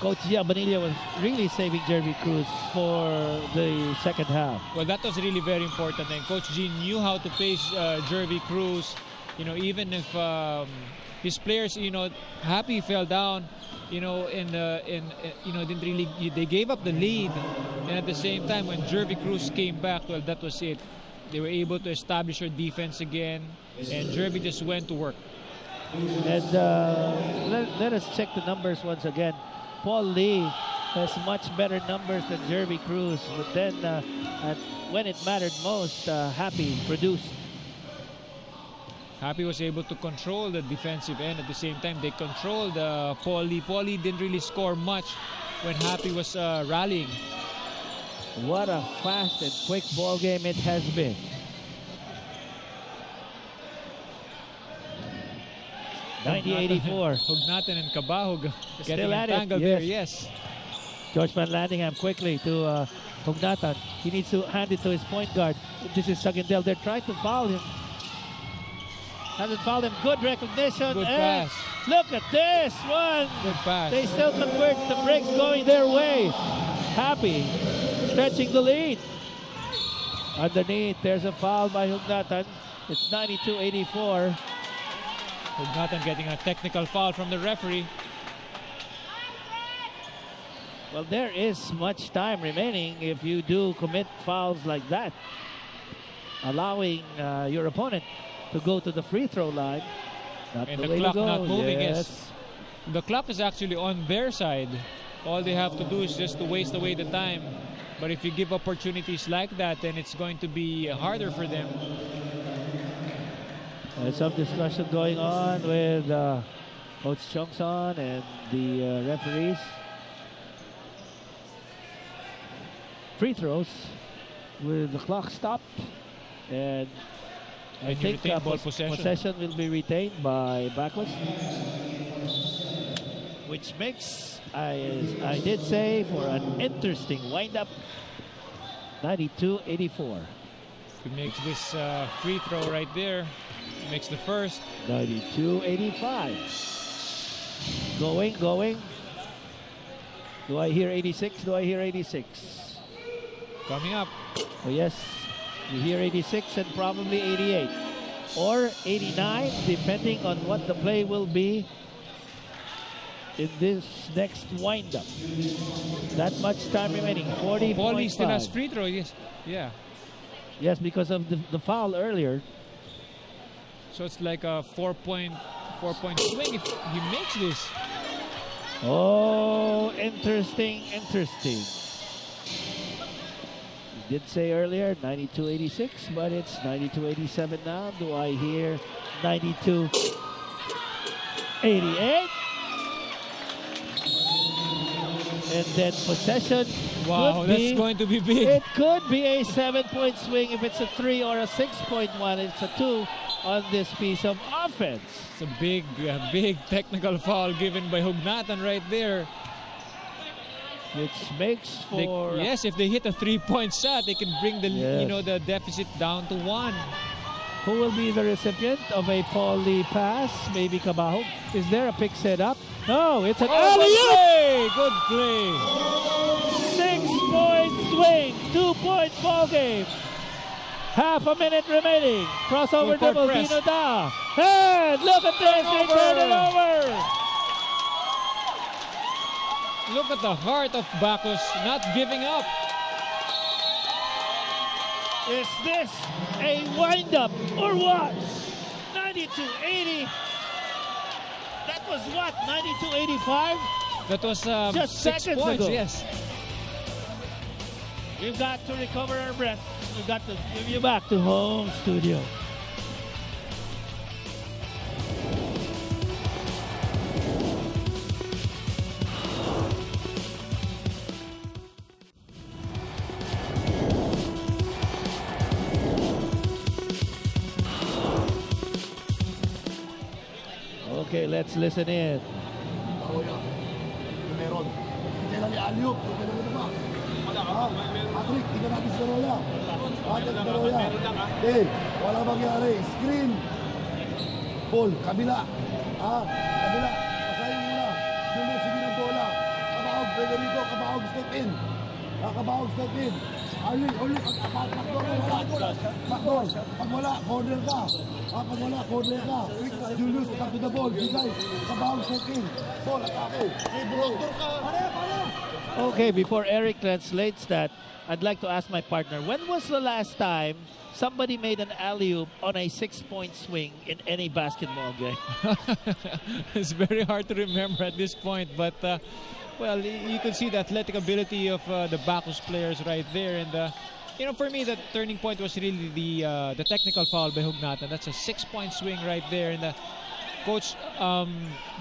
Coach Gia Bonilla was really saving Jeremy Cruz for the second half? Well, that was really very important, and Coach G knew how to face Jeremy Cruz. Even if his players, Hapee fell down, didn't really. They gave up the lead, and at the same time, when Jeremy Cruz came back, well, that was it. They were able to establish their defense again, and Jeremy just went to work. And let us check the numbers once again. Paul Lee has much better numbers than Jeremy Cruz, but then when it mattered most, Hapee produced. Hapee was able to control the defensive end. At the same time, they controlled Paul Lee. Paul Lee didn't really score much when Hapee was rallying. What a fast and quick ball game it has been. '84. Hugnatan and Cabahug getting Still at it, entangled there. Yes. George Van Landingham quickly to Hugnatan. He needs to hand it to his point guard. This is Sagindel. They're trying to foul him. Hasn't fouled him. Good recognition. Good and pass. Look at this one. Good pass. They still convert the breaks going their way. Hapee stretching the lead. Underneath, there's a foul by Hugnatan. It's 92-84. Hugnatan getting a technical foul from the referee. Well, there is much time remaining if you do commit fouls like that, allowing your opponent to go to the free throw line. Not And the the way clock to go. not moving. Yes. Yes. The clock is actually on their side. All they have to do is just to waste away the time. But if you give opportunities like that, then it's going to be harder for them. There's some discussion going on with Coach Chongson and the referees. Free throws with the clock stopped, and I think ball possession will be retained by Bacchus, which makes, I did say, for an interesting wind-up, 92-84. He makes this free throw right there. He makes the first. 92-85. Going. Do I hear 86? Do I hear 86? Coming up. Oh, yes. You hear 86 and probably 88. Or 89, depending on what the play will be. in this next windup. That much time remaining. 40. Paulie still has free throw. Yes. Yeah. Yes, because of the foul earlier. So it's like a 4-point swing if he makes this. Oh, interesting. You did say earlier 92-86, but it's 92-87 now. Do I hear 92-88? And then possession. Wow, that's going to be big. It could be a 7-point swing if it's a 3 or a 6-point one. It's a 2 on this piece of offense. It's a big technical foul given by Hugnatan right there. Which makes for... Yes, if they hit a 3-point shot, they can bring the the deficit down to 1. Who will be the recipient of a Paul Lee pass? Maybe Cabajo. Is there a pick set up? No, it's an alley-oop! Good play. 6-point swing, 2-point ball game. Half a minute remaining. Crossover double, Dino Da. And look at this, they turn it over. Look at the heart of Bacchus, not giving up. Is this a wind-up or what? 92-80. That was what, 92-85? That was just 6 seconds points, ago. yes. We've got to recover our breath. We've got to give you back to home studio. Okay, let's listen in. Meron. Kailan ni Aliop? Kailan mo ba? Patrick, tingnan natin si Roya. Patrick, si Roya. Dale, wala mangyari. Screen. Ball, kabila. Kabila. Pasahin muna. Julius, sige ng bola. Kabahog, Federico. Kabahog, step in. Kabahog, step in. Oli, backdoor mo, wala. Backdoor. Pag wala, corner ka. Pag wala, corner ka. Julius, come to the ball. Bigay. Kabahog, step in. Ball, atake. Backdoor ka. Okay, before Eric translates that, I'd like to ask my partner, when was the last time somebody made an alley-oop on a 6-point swing in any basketball game? It's very hard to remember at this point, but well, you can see the athletic ability of the Bacchus players right there, and for me, the turning point was really the technical foul by Hugnatan. That's a 6-point swing right there, and Coach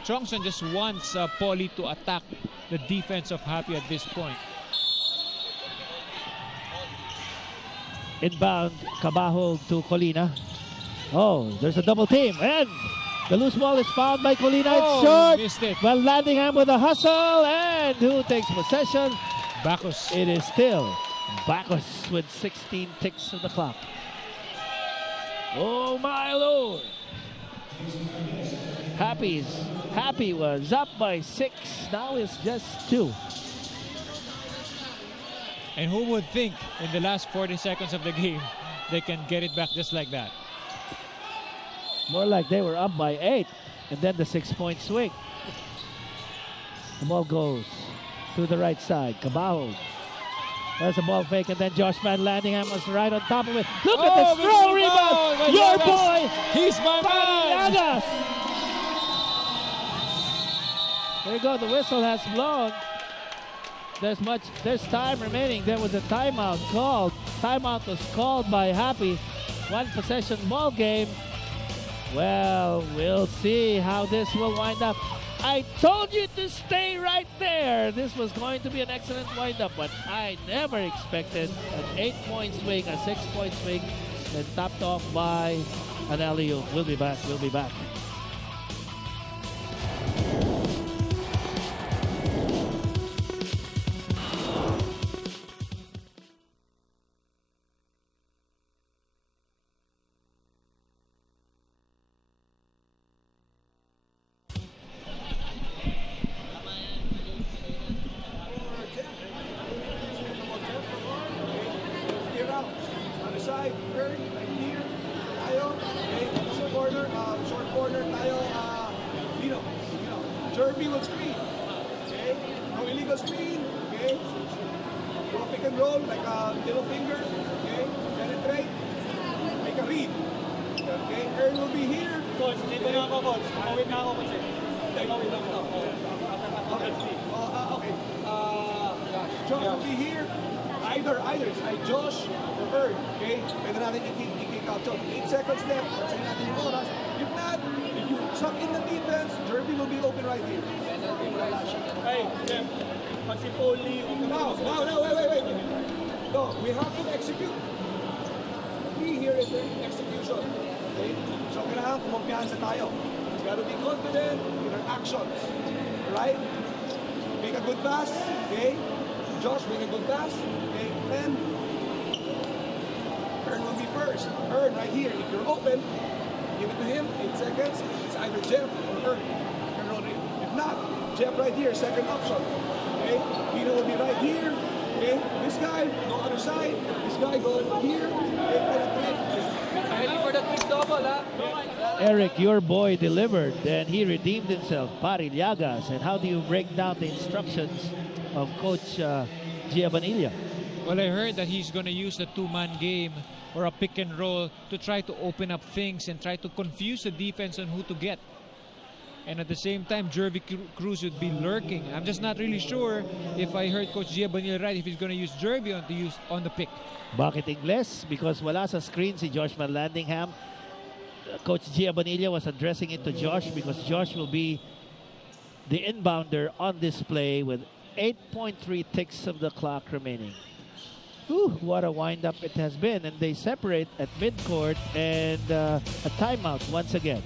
Chongson just wants Paulie to attack the defense of Hapee at this point. Inbound, Cabajo to Colina. Oh, there's a double team, and the loose ball is found by Colina. It's short. Missed it. Well, Landingham with a hustle, and who takes possession? Bacchus. It is still Bacchus with 16 ticks of the clock. Oh my Lord! Hapee was up by 6. Now it's just 2. And who would think in the last 40 seconds of the game they can get it back just like that? More like they were up by 8, and then the 6-point swing. The ball goes to the right side. Cabajo. There's a ball fake, and then Josh Van Landingham was right on top of it. Look at the throw rebound! Your boy! He's my man! Llagas. There you go, the whistle has blown. There's time remaining. There was a timeout called. Timeout was called by Hapee. 1 possession ball game. Well, we'll see how this will wind up. I told you to stay right there. This was going to be an excellent wind-up, but I never expected an 8-point swing, a 6-point swing, and topped off by an alley-oop. We'll be back. Short corner, the screen, okay? Do a pick and roll like a little finger, okay? Penetrate, make a read. Okay, Earn will be here. Coach, dito na ako, Coach. Tumawid na ako, Coach. Tumawid na ako. Okay. Okay. Josh will be here. Either side Josh or Earn. Okay? Pwede natin i-kick out. So, 8 seconds left. Pwede natin yung oras. If not, if you suck in the defense, Jerby will be open right here. Hey, Jeff. Pag si Paulie, No, wait. No, we have to execute. Key here is the execution. Okay? So, kailangan kumampiyansa tayo. We gotta be confident in our actions. Alright? Make a good pass. Okay? Josh, make a good pass. Okay? And Earn will be first. Earn right here. If you're open, give it to him. 8 seconds. It's either Jeff or Earn. If not, Jeff right here, second option. Okay? Dino will be right here. Okay? This guy, go other side. This guy, go here. Okay? ready for the trick double, ha? Eric, your boy delivered, and he redeemed himself, Pari Llagas. And how do you break down the instructions of Coach Giovanilla? Well, I heard that he's going to use the two-man game or a pick and roll to try to open up things and try to confuse the defense on who to get. And at the same time, Jervy Cruz would be lurking. I'm just not really sure if I heard Coach Giovanilla right, if he's going to use Jervy on the pick. Bakit Ingles? Because wala sa screen si Josh Van Landingham. Coach Giovanilla was addressing it to Josh because Josh will be the inbounder on this play with 8.3 ticks of the clock remaining. Whew, what a wind-up it has been. And they separate at midcourt and a timeout once again.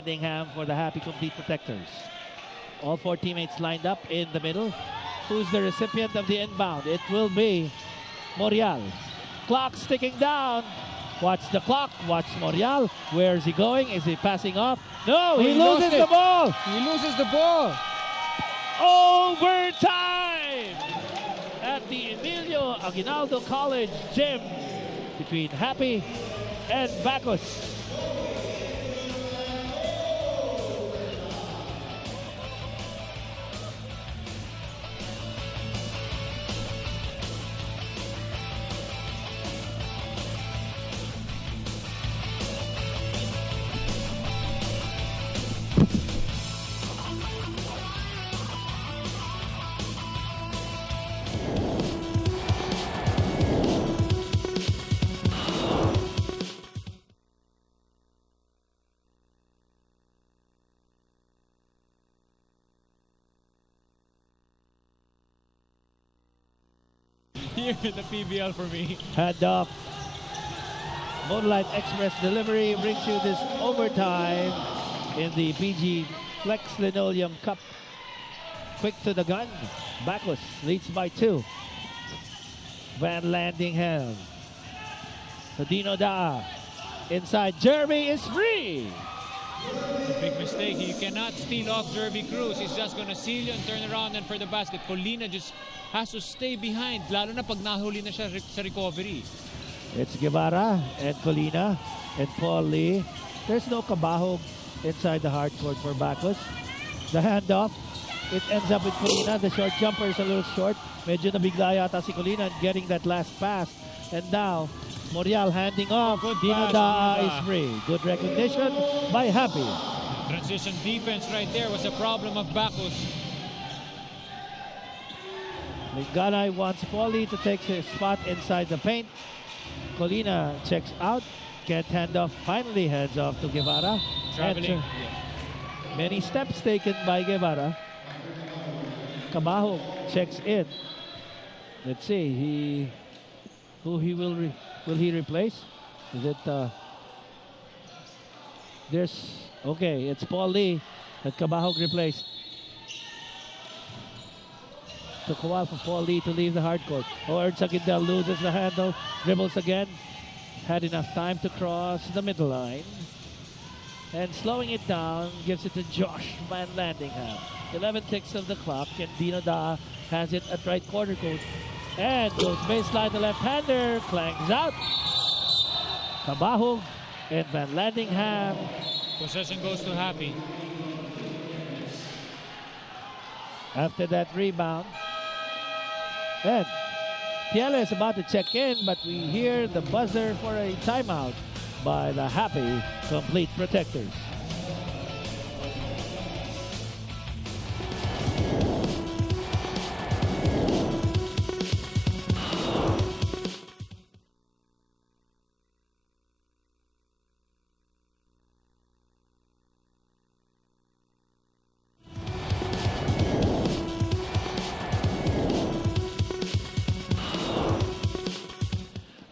Landingham for the Hapee Complete Protectors. All four teammates lined up in the middle. Who's the recipient of the inbound? It will be Morial. Clock ticking down. Watch the clock. Watch Morial. Where is he going? Is he passing off? No, he loses the ball. He loses the ball. Overtime at the Emilio Aguinaldo College gym between Hapee and Bacchus. Here in the PBL for me. Hand off. Moonlight Express delivery brings you this overtime in the PG Flex Linoleum Cup. Quick to the gun. Bacchus leads by 2. Van Landingham. Dino Daa. Inside. Jeremy is free. It's a big mistake. You cannot steal off Jervy Cruz. He's just going to seal you and turn around and for the basket. Colina just has to stay behind, lalo na pag nahuli na siya sa recovery. It's Guevara and Colina and Paul Lee. There's no kabahog inside the hard court for Bacchus. The handoff, it ends up with Colina. The short jumper is a little short. Medyo nabigla yata si Colina getting that last pass. And now, Morial handing off. Dino Daa is free. Good recognition by Hapee. Transition defense right there was a problem of Bacchus. Linganay wants Paulie to take his spot inside the paint. Colina checks out. Can't hand off. Finally hands off to Guevara. Traveling. Many steps taken by Guevara. Cabajo checks in. Let's see. He who he will he replace? Is it okay, it's Paul Lee that Cabahog replaced. Took a while for Paul Lee to leave the hard court. Ern Sagindel loses the handle, dribbles again. Had enough time to cross the middle line. And slowing it down, gives it to Josh Van Landingham. 11 ticks of the clock, and Dino Da has it at right corner court. And goes baseline, the left-hander clangs out. Cabahog and Van Landingham. Possession goes to Hapee. After that rebound. And Tiela is about to check in, but we hear the buzzer for a timeout by the Hapee Complete Protectors.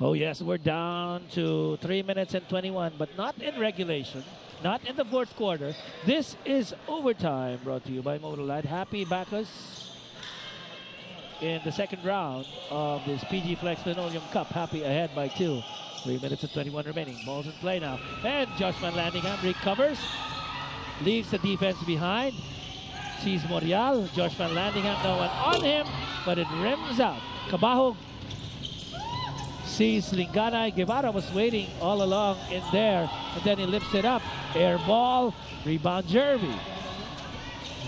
Oh yes, we're down to 3 minutes and 21, but not in regulation, not in the fourth quarter. This is overtime, brought to you by Motorlight. Hapee Bacchus in the second round of this PG Flex Linoleum Cup. Hapee ahead by 2. 3 minutes and 21 remaining. Ball's in play now. And Josh Van Landingham recovers, leaves the defense behind. Sees Morial. Josh Van Landingham, no one on him, but it rims out. Cabahog sees Linganay. Guevara was waiting all along in there, and then he lifts it up. Air ball, rebound Jervy.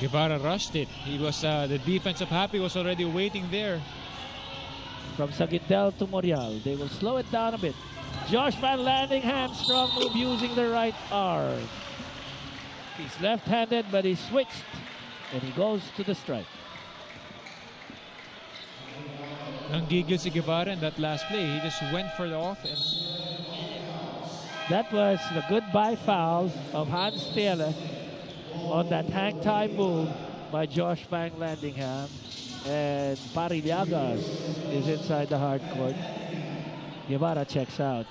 Guevara rushed it. He was the defense of Hapee was already waiting there. From Sagindel to Morial. They will slow it down a bit. Josh Van Landingham, strong move using the right arm. He's left-handed, but he switched, and he goes to the strike. Nanggigil si Guevara in that last play. He just went for the offense. That was the goodbye foul of Hans Taylor on that hang time move by Josh Van Landingham. And Parillagas is inside the hard court. Guevara checks out.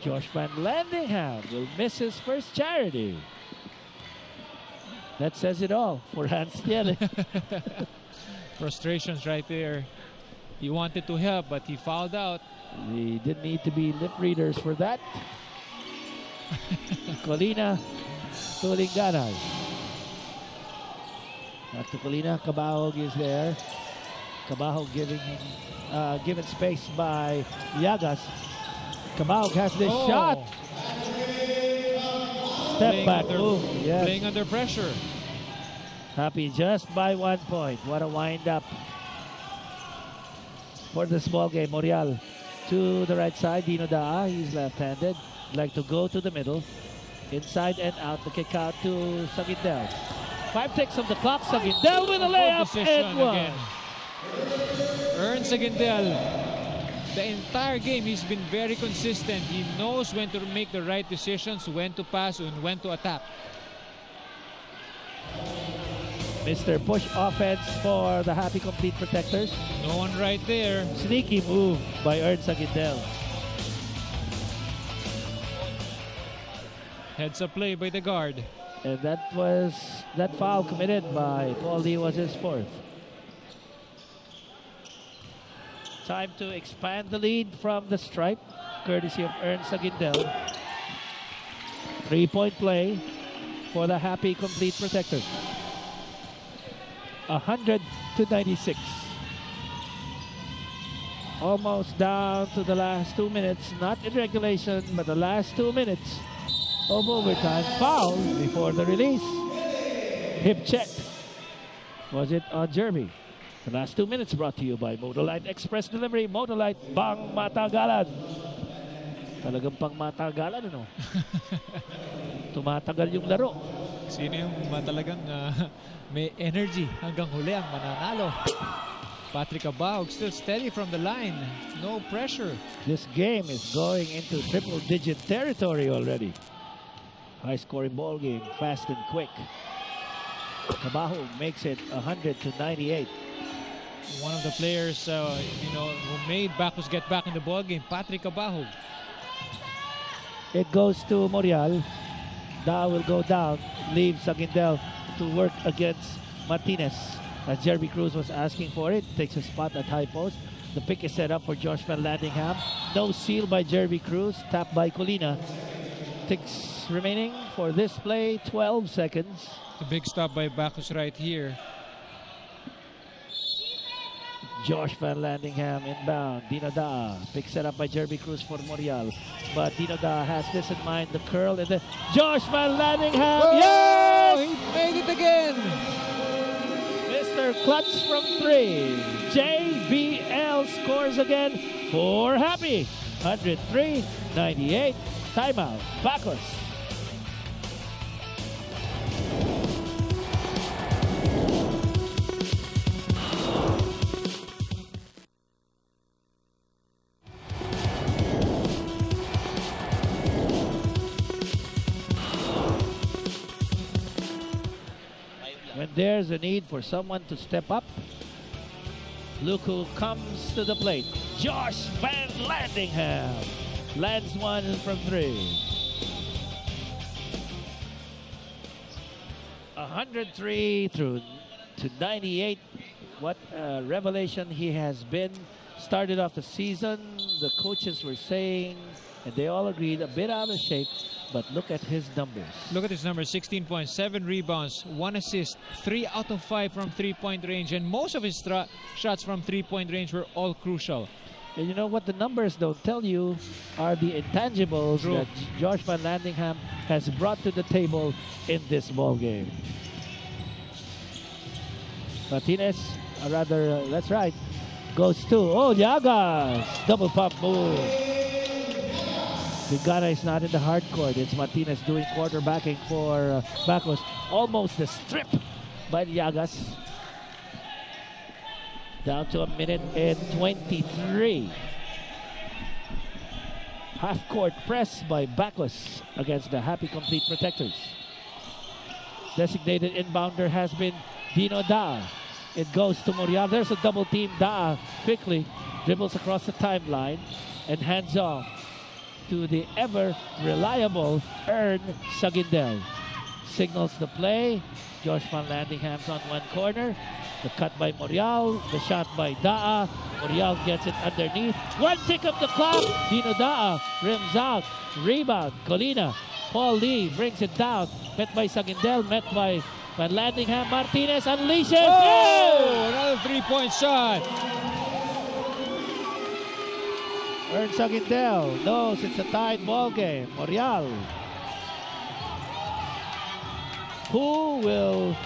Josh Van Landingham will miss his first charity. That says it all for Hans Taylor. Frustrations right there. He wanted to help, but he fouled out. We didn't need to be lip readers for that. Colina to Linganay. After Colina, Cabahog is there. Cabahog given space by Llagas. Cabahog has this shot. Step back move. Yes. Playing under pressure. Hapee just by 1 point. What a wind-up for this ball game. Morial to the right side. Dino Daa, he's left-handed. Like to go to the middle. Inside and out. The kick out to Sagindel. 5 ticks of the clock. Sagindel with a layup and one. Again. Ern Sagindel. The entire game, he's been very consistent. He knows when to make the right decisions, when to pass, and when to attack. Mr. Push offense for the Hapee Complete Protectors. No one right there. Sneaky move by Ern Sagindel. Heads up play by the guard. And that foul committed by Paul Lee was his fourth. Time to expand the lead from the stripe, courtesy of Ern Sagindel. 3-point play for the Hapee Complete Protectors. 100-96. Almost down to the last 2 minutes, not in regulation, but the last 2 minutes of overtime. Foul before the release. Hip check. Was it on Jeremy? The last 2 minutes brought to you by Motorlight Express Delivery. Motorlight, pang matagalan. Talagang pang matagalan, ano? Tumatagal yung laro. Sino yung talagang may energy hanggang huli ang mananalo? Patrick Cabahog still steady from the line. No pressure. This game is going into triple-digit territory already. High-scoring ball game, fast and quick. Cabahog makes it 100-98. One of the players, who made Bacchus get back in the ball game, Patrick Cabahog. It goes to Morial. Da will go down, leaves Sagindel to work against Martinez. As Jeremy Cruz was asking for it, takes a spot at high post. The pick is set up for Josh Van Landingham. No seal by Jeremy Cruz, tapped by Colina. Ticks remaining for this play, 12 seconds. The big stop by Bacchus right here. Josh Van Landingham inbound. Dino Da. Pick set up by Jeremy Cruz for Morial. But Dino Da has this in mind. The curl and the Josh Van Landingham. Whoa! Yes! He made it again! Mr. Clutch from 3. JBL scores again for Hapee. 103-98. Timeout. Bacchus. When there's a need for someone to step up, look who comes to the plate. Josh Van Landingham lands one from 3. 103 through to 98. What a revelation he has been. Started off the season, the coaches were saying, and they all agreed, a bit out of shape. But look at his numbers. Look at his numbers, 16 points, 7 rebounds, 1 assist, 3 out of 5 from three-point range, and most of his shots from three-point range were all crucial. And you know what the numbers don't tell you are the intangibles True. that Josh Van Landingham has brought to the table in this ball game. Martinez, that's right, goes to, Llagas, double pump move. Bigana is not in the hard court. It's Martinez doing quarterbacking for Bacchus. Almost a strip by Llagas. Down to a minute and 23. Half-court press by Bacchus against the Hapee Complete Protectors. Designated inbounder has been Dino Da. It goes to Morial. There's a double team. Da quickly dribbles across the timeline and hands off to the ever-reliable Ern Sagindel. Signals the play. Josh Van Landingham's on one corner. The cut by Morial. The shot by Daa. Morial gets it underneath. One tick of the clock. Dino Daa rims out. Rebound. Colina. Paul Lee brings it down. Met by Sagindel. Met by Van Landingham. Martinez unleashes. Oh, another three-point shot. Ern Sagindel knows it's a tied ball game. Morial. Who will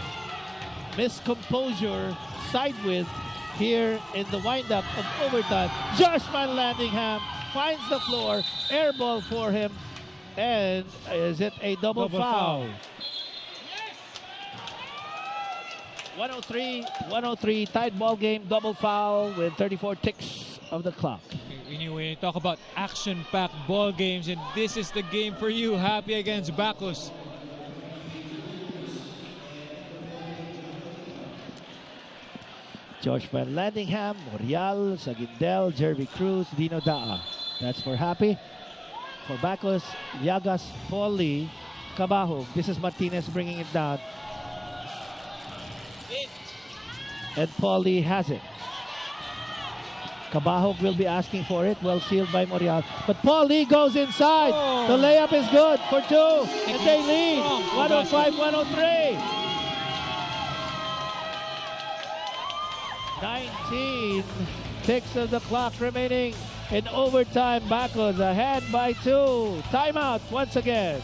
miss composure side with here in the windup of overtime? Josh Van Landingham finds the floor. Air ball for him. And is it a double foul? 103, tied ball game, double foul with 34 ticks of the clock. When you talk about action-packed ball games, and this is the game for you, Hapee against Bacchus. Josh Van Landingham, Morial, Sagindel, Jeremy Cruz, Dino Daa. That's for Hapee. For Bacchus, Llagas, Paul Lee, Cabahog. This is Martinez bringing it down. And Paul Lee has it. Cabahog will be asking for it. Well sealed by Morial. But Paul Lee goes inside. Oh. The layup is good for 2. And they lead. 105-103. 19 ticks of the clock remaining in overtime. Bacchus ahead by 2. Timeout once again.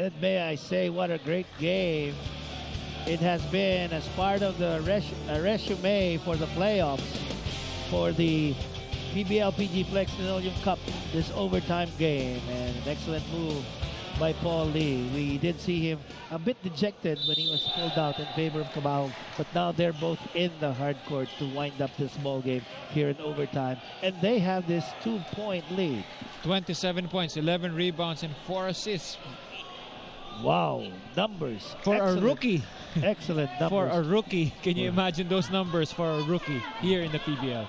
And may I say, what a great game it has been as part of the resume for the playoffs for the PBL PG Flex Linoleum Cup, this overtime game. And an excellent move by Paul Lee. We did see him a bit dejected when he was pulled out in favor of Cabao, but now they're both in the hard court to wind up this ball game here in overtime, and they have this 2-point lead. 27 points, 11 rebounds, and 4 assists. Wow, numbers For excellent. a rookie. Excellent numbers. For a rookie. Can you imagine those numbers for a rookie here in the PBL?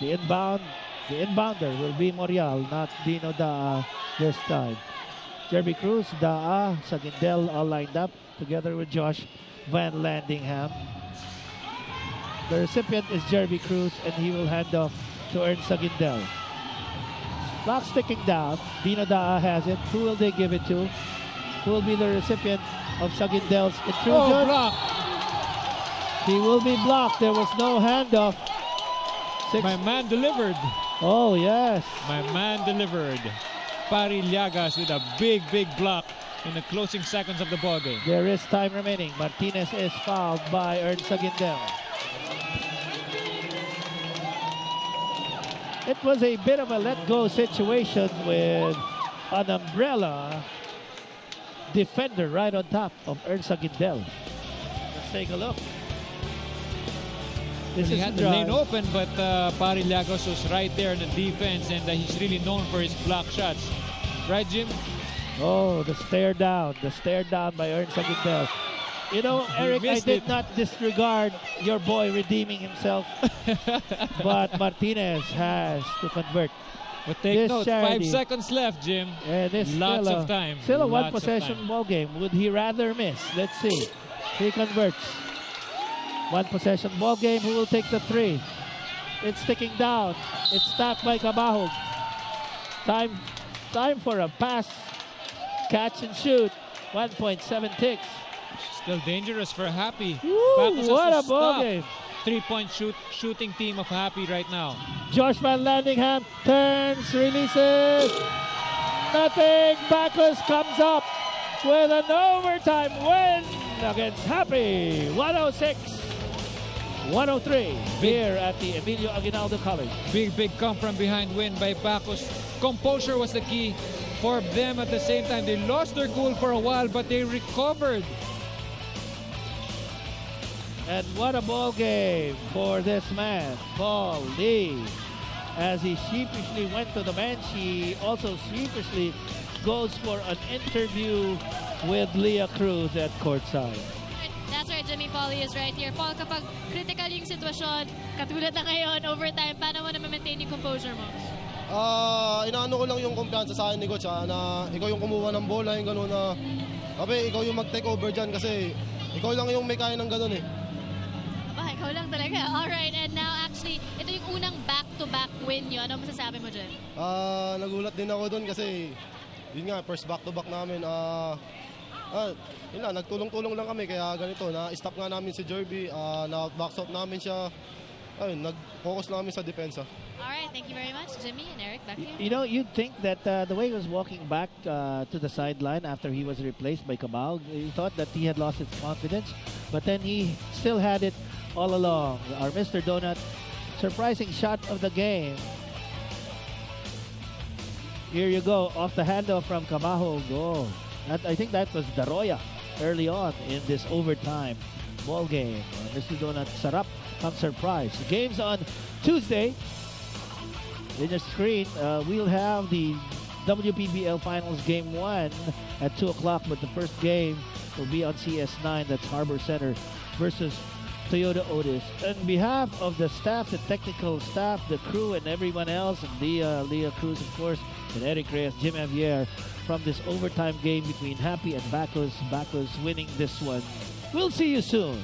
The inbounder will be Morial, not Dino Daa this time. Jerby Cruz, Daa, Sagindel all lined up together with Josh Van Landingham. The recipient is Jerby Cruz, and he will hand off to Ern Sagindel. Clock ticking down. Dino Daa has it. Who will they give it to? Who will be the recipient of Sagindel's intrusion? Oh, block. He will be blocked. There was no handoff. My man delivered. Oh, yes. My man delivered. Pari Llagas with a big block in the closing seconds of the ball game. There is time remaining. Martinez is fouled by Ern Sagindel. It was a bit of a let-go situation with an umbrella defender right on top of Ern Sagindel. Let's take a look. This He is had the lane open, but Pari Llagas was right there in the defense, and he's really known for his block shots. Right, Jim? Oh, the stare down by Ern Sagindel. You know, Eric, I did not disregard your boy redeeming himself, but Martinez has to convert. But take This note, charity. 5 seconds left, Jim. And it's Lots of time. Still a Lots of one-possession time. ball game. Would he rather miss? Let's see. He converts. One-possession ball game. Who will take the three? It's ticking down. It's stopped by Cabahog. Time for a pass. Catch and shoot. 1.7 ticks. Still dangerous for Hapee. Woo, Bacchus has what to a ball stop. game. 3-point shooting team of Hapee right now. Josh Van Landingham turns, releases. Nothing. Bacchus comes up with an overtime win against Hapee. 106-103 here at the Emilio Aguinaldo College. Big come from behind win by Bacchus. Composure was the key for them at the same time. They lost their cool for a while, but they recovered. And what a ball game for this man, Paul Lee. As he sheepishly went to the bench, he also sheepishly goes for an interview with Leah Cruz at courtside. That's right, Jimmy. Paulie is right here. Paul, kapag critical yung sitwasyon, katulad na ngayon, overtime, paano mo na maintain yung composure mo? Inaano ko lang yung kumpiyansa sa akin ni Coach na ikaw yung kumuha ng bola, yung gano'n na sabi, ikaw yung mag-take over dyan kasi ikaw lang yung may kaya ng gano'n eh. Ikaw lang talaga. Alright, and now actually, ito yung unang back-to-back win nyo. Ano masasabi mo dyan? Nagulat din ako doon kasi yun nga, first back-to-back namin. Yun lang, nagtulong-tulong lang kami kaya ganito, na-stop nga namin si Jerby, na-box out namin siya. Ayun, nag-focus namin sa depensa. Alright, thank you very much, Jimmy and Eric. Back to you. You know, you'd think that the way he was walking back to the sideline after he was replaced by Cabao, you thought that he had lost his confidence, but then he still had it all along. Our Mr. Donut, surprising shot of the game. Here you go, off the handoff from Cabao. Oh, I think that was Daroya early on in this overtime ball game. Mr. Donut sarap ang surprise. The game's on Tuesday. In your screen, we'll have the WPBL Finals Game 1 at 2 o'clock, but the first game will be on CS9. That's Harbor Center versus Toyota Otis. On behalf of the staff, the technical staff, the crew, and everyone else, and Leah Cruz, of course, and Eric Reyes, Jim Javier, from this overtime game between Hapee and Bacchus. Bacchus winning this one. We'll see you soon.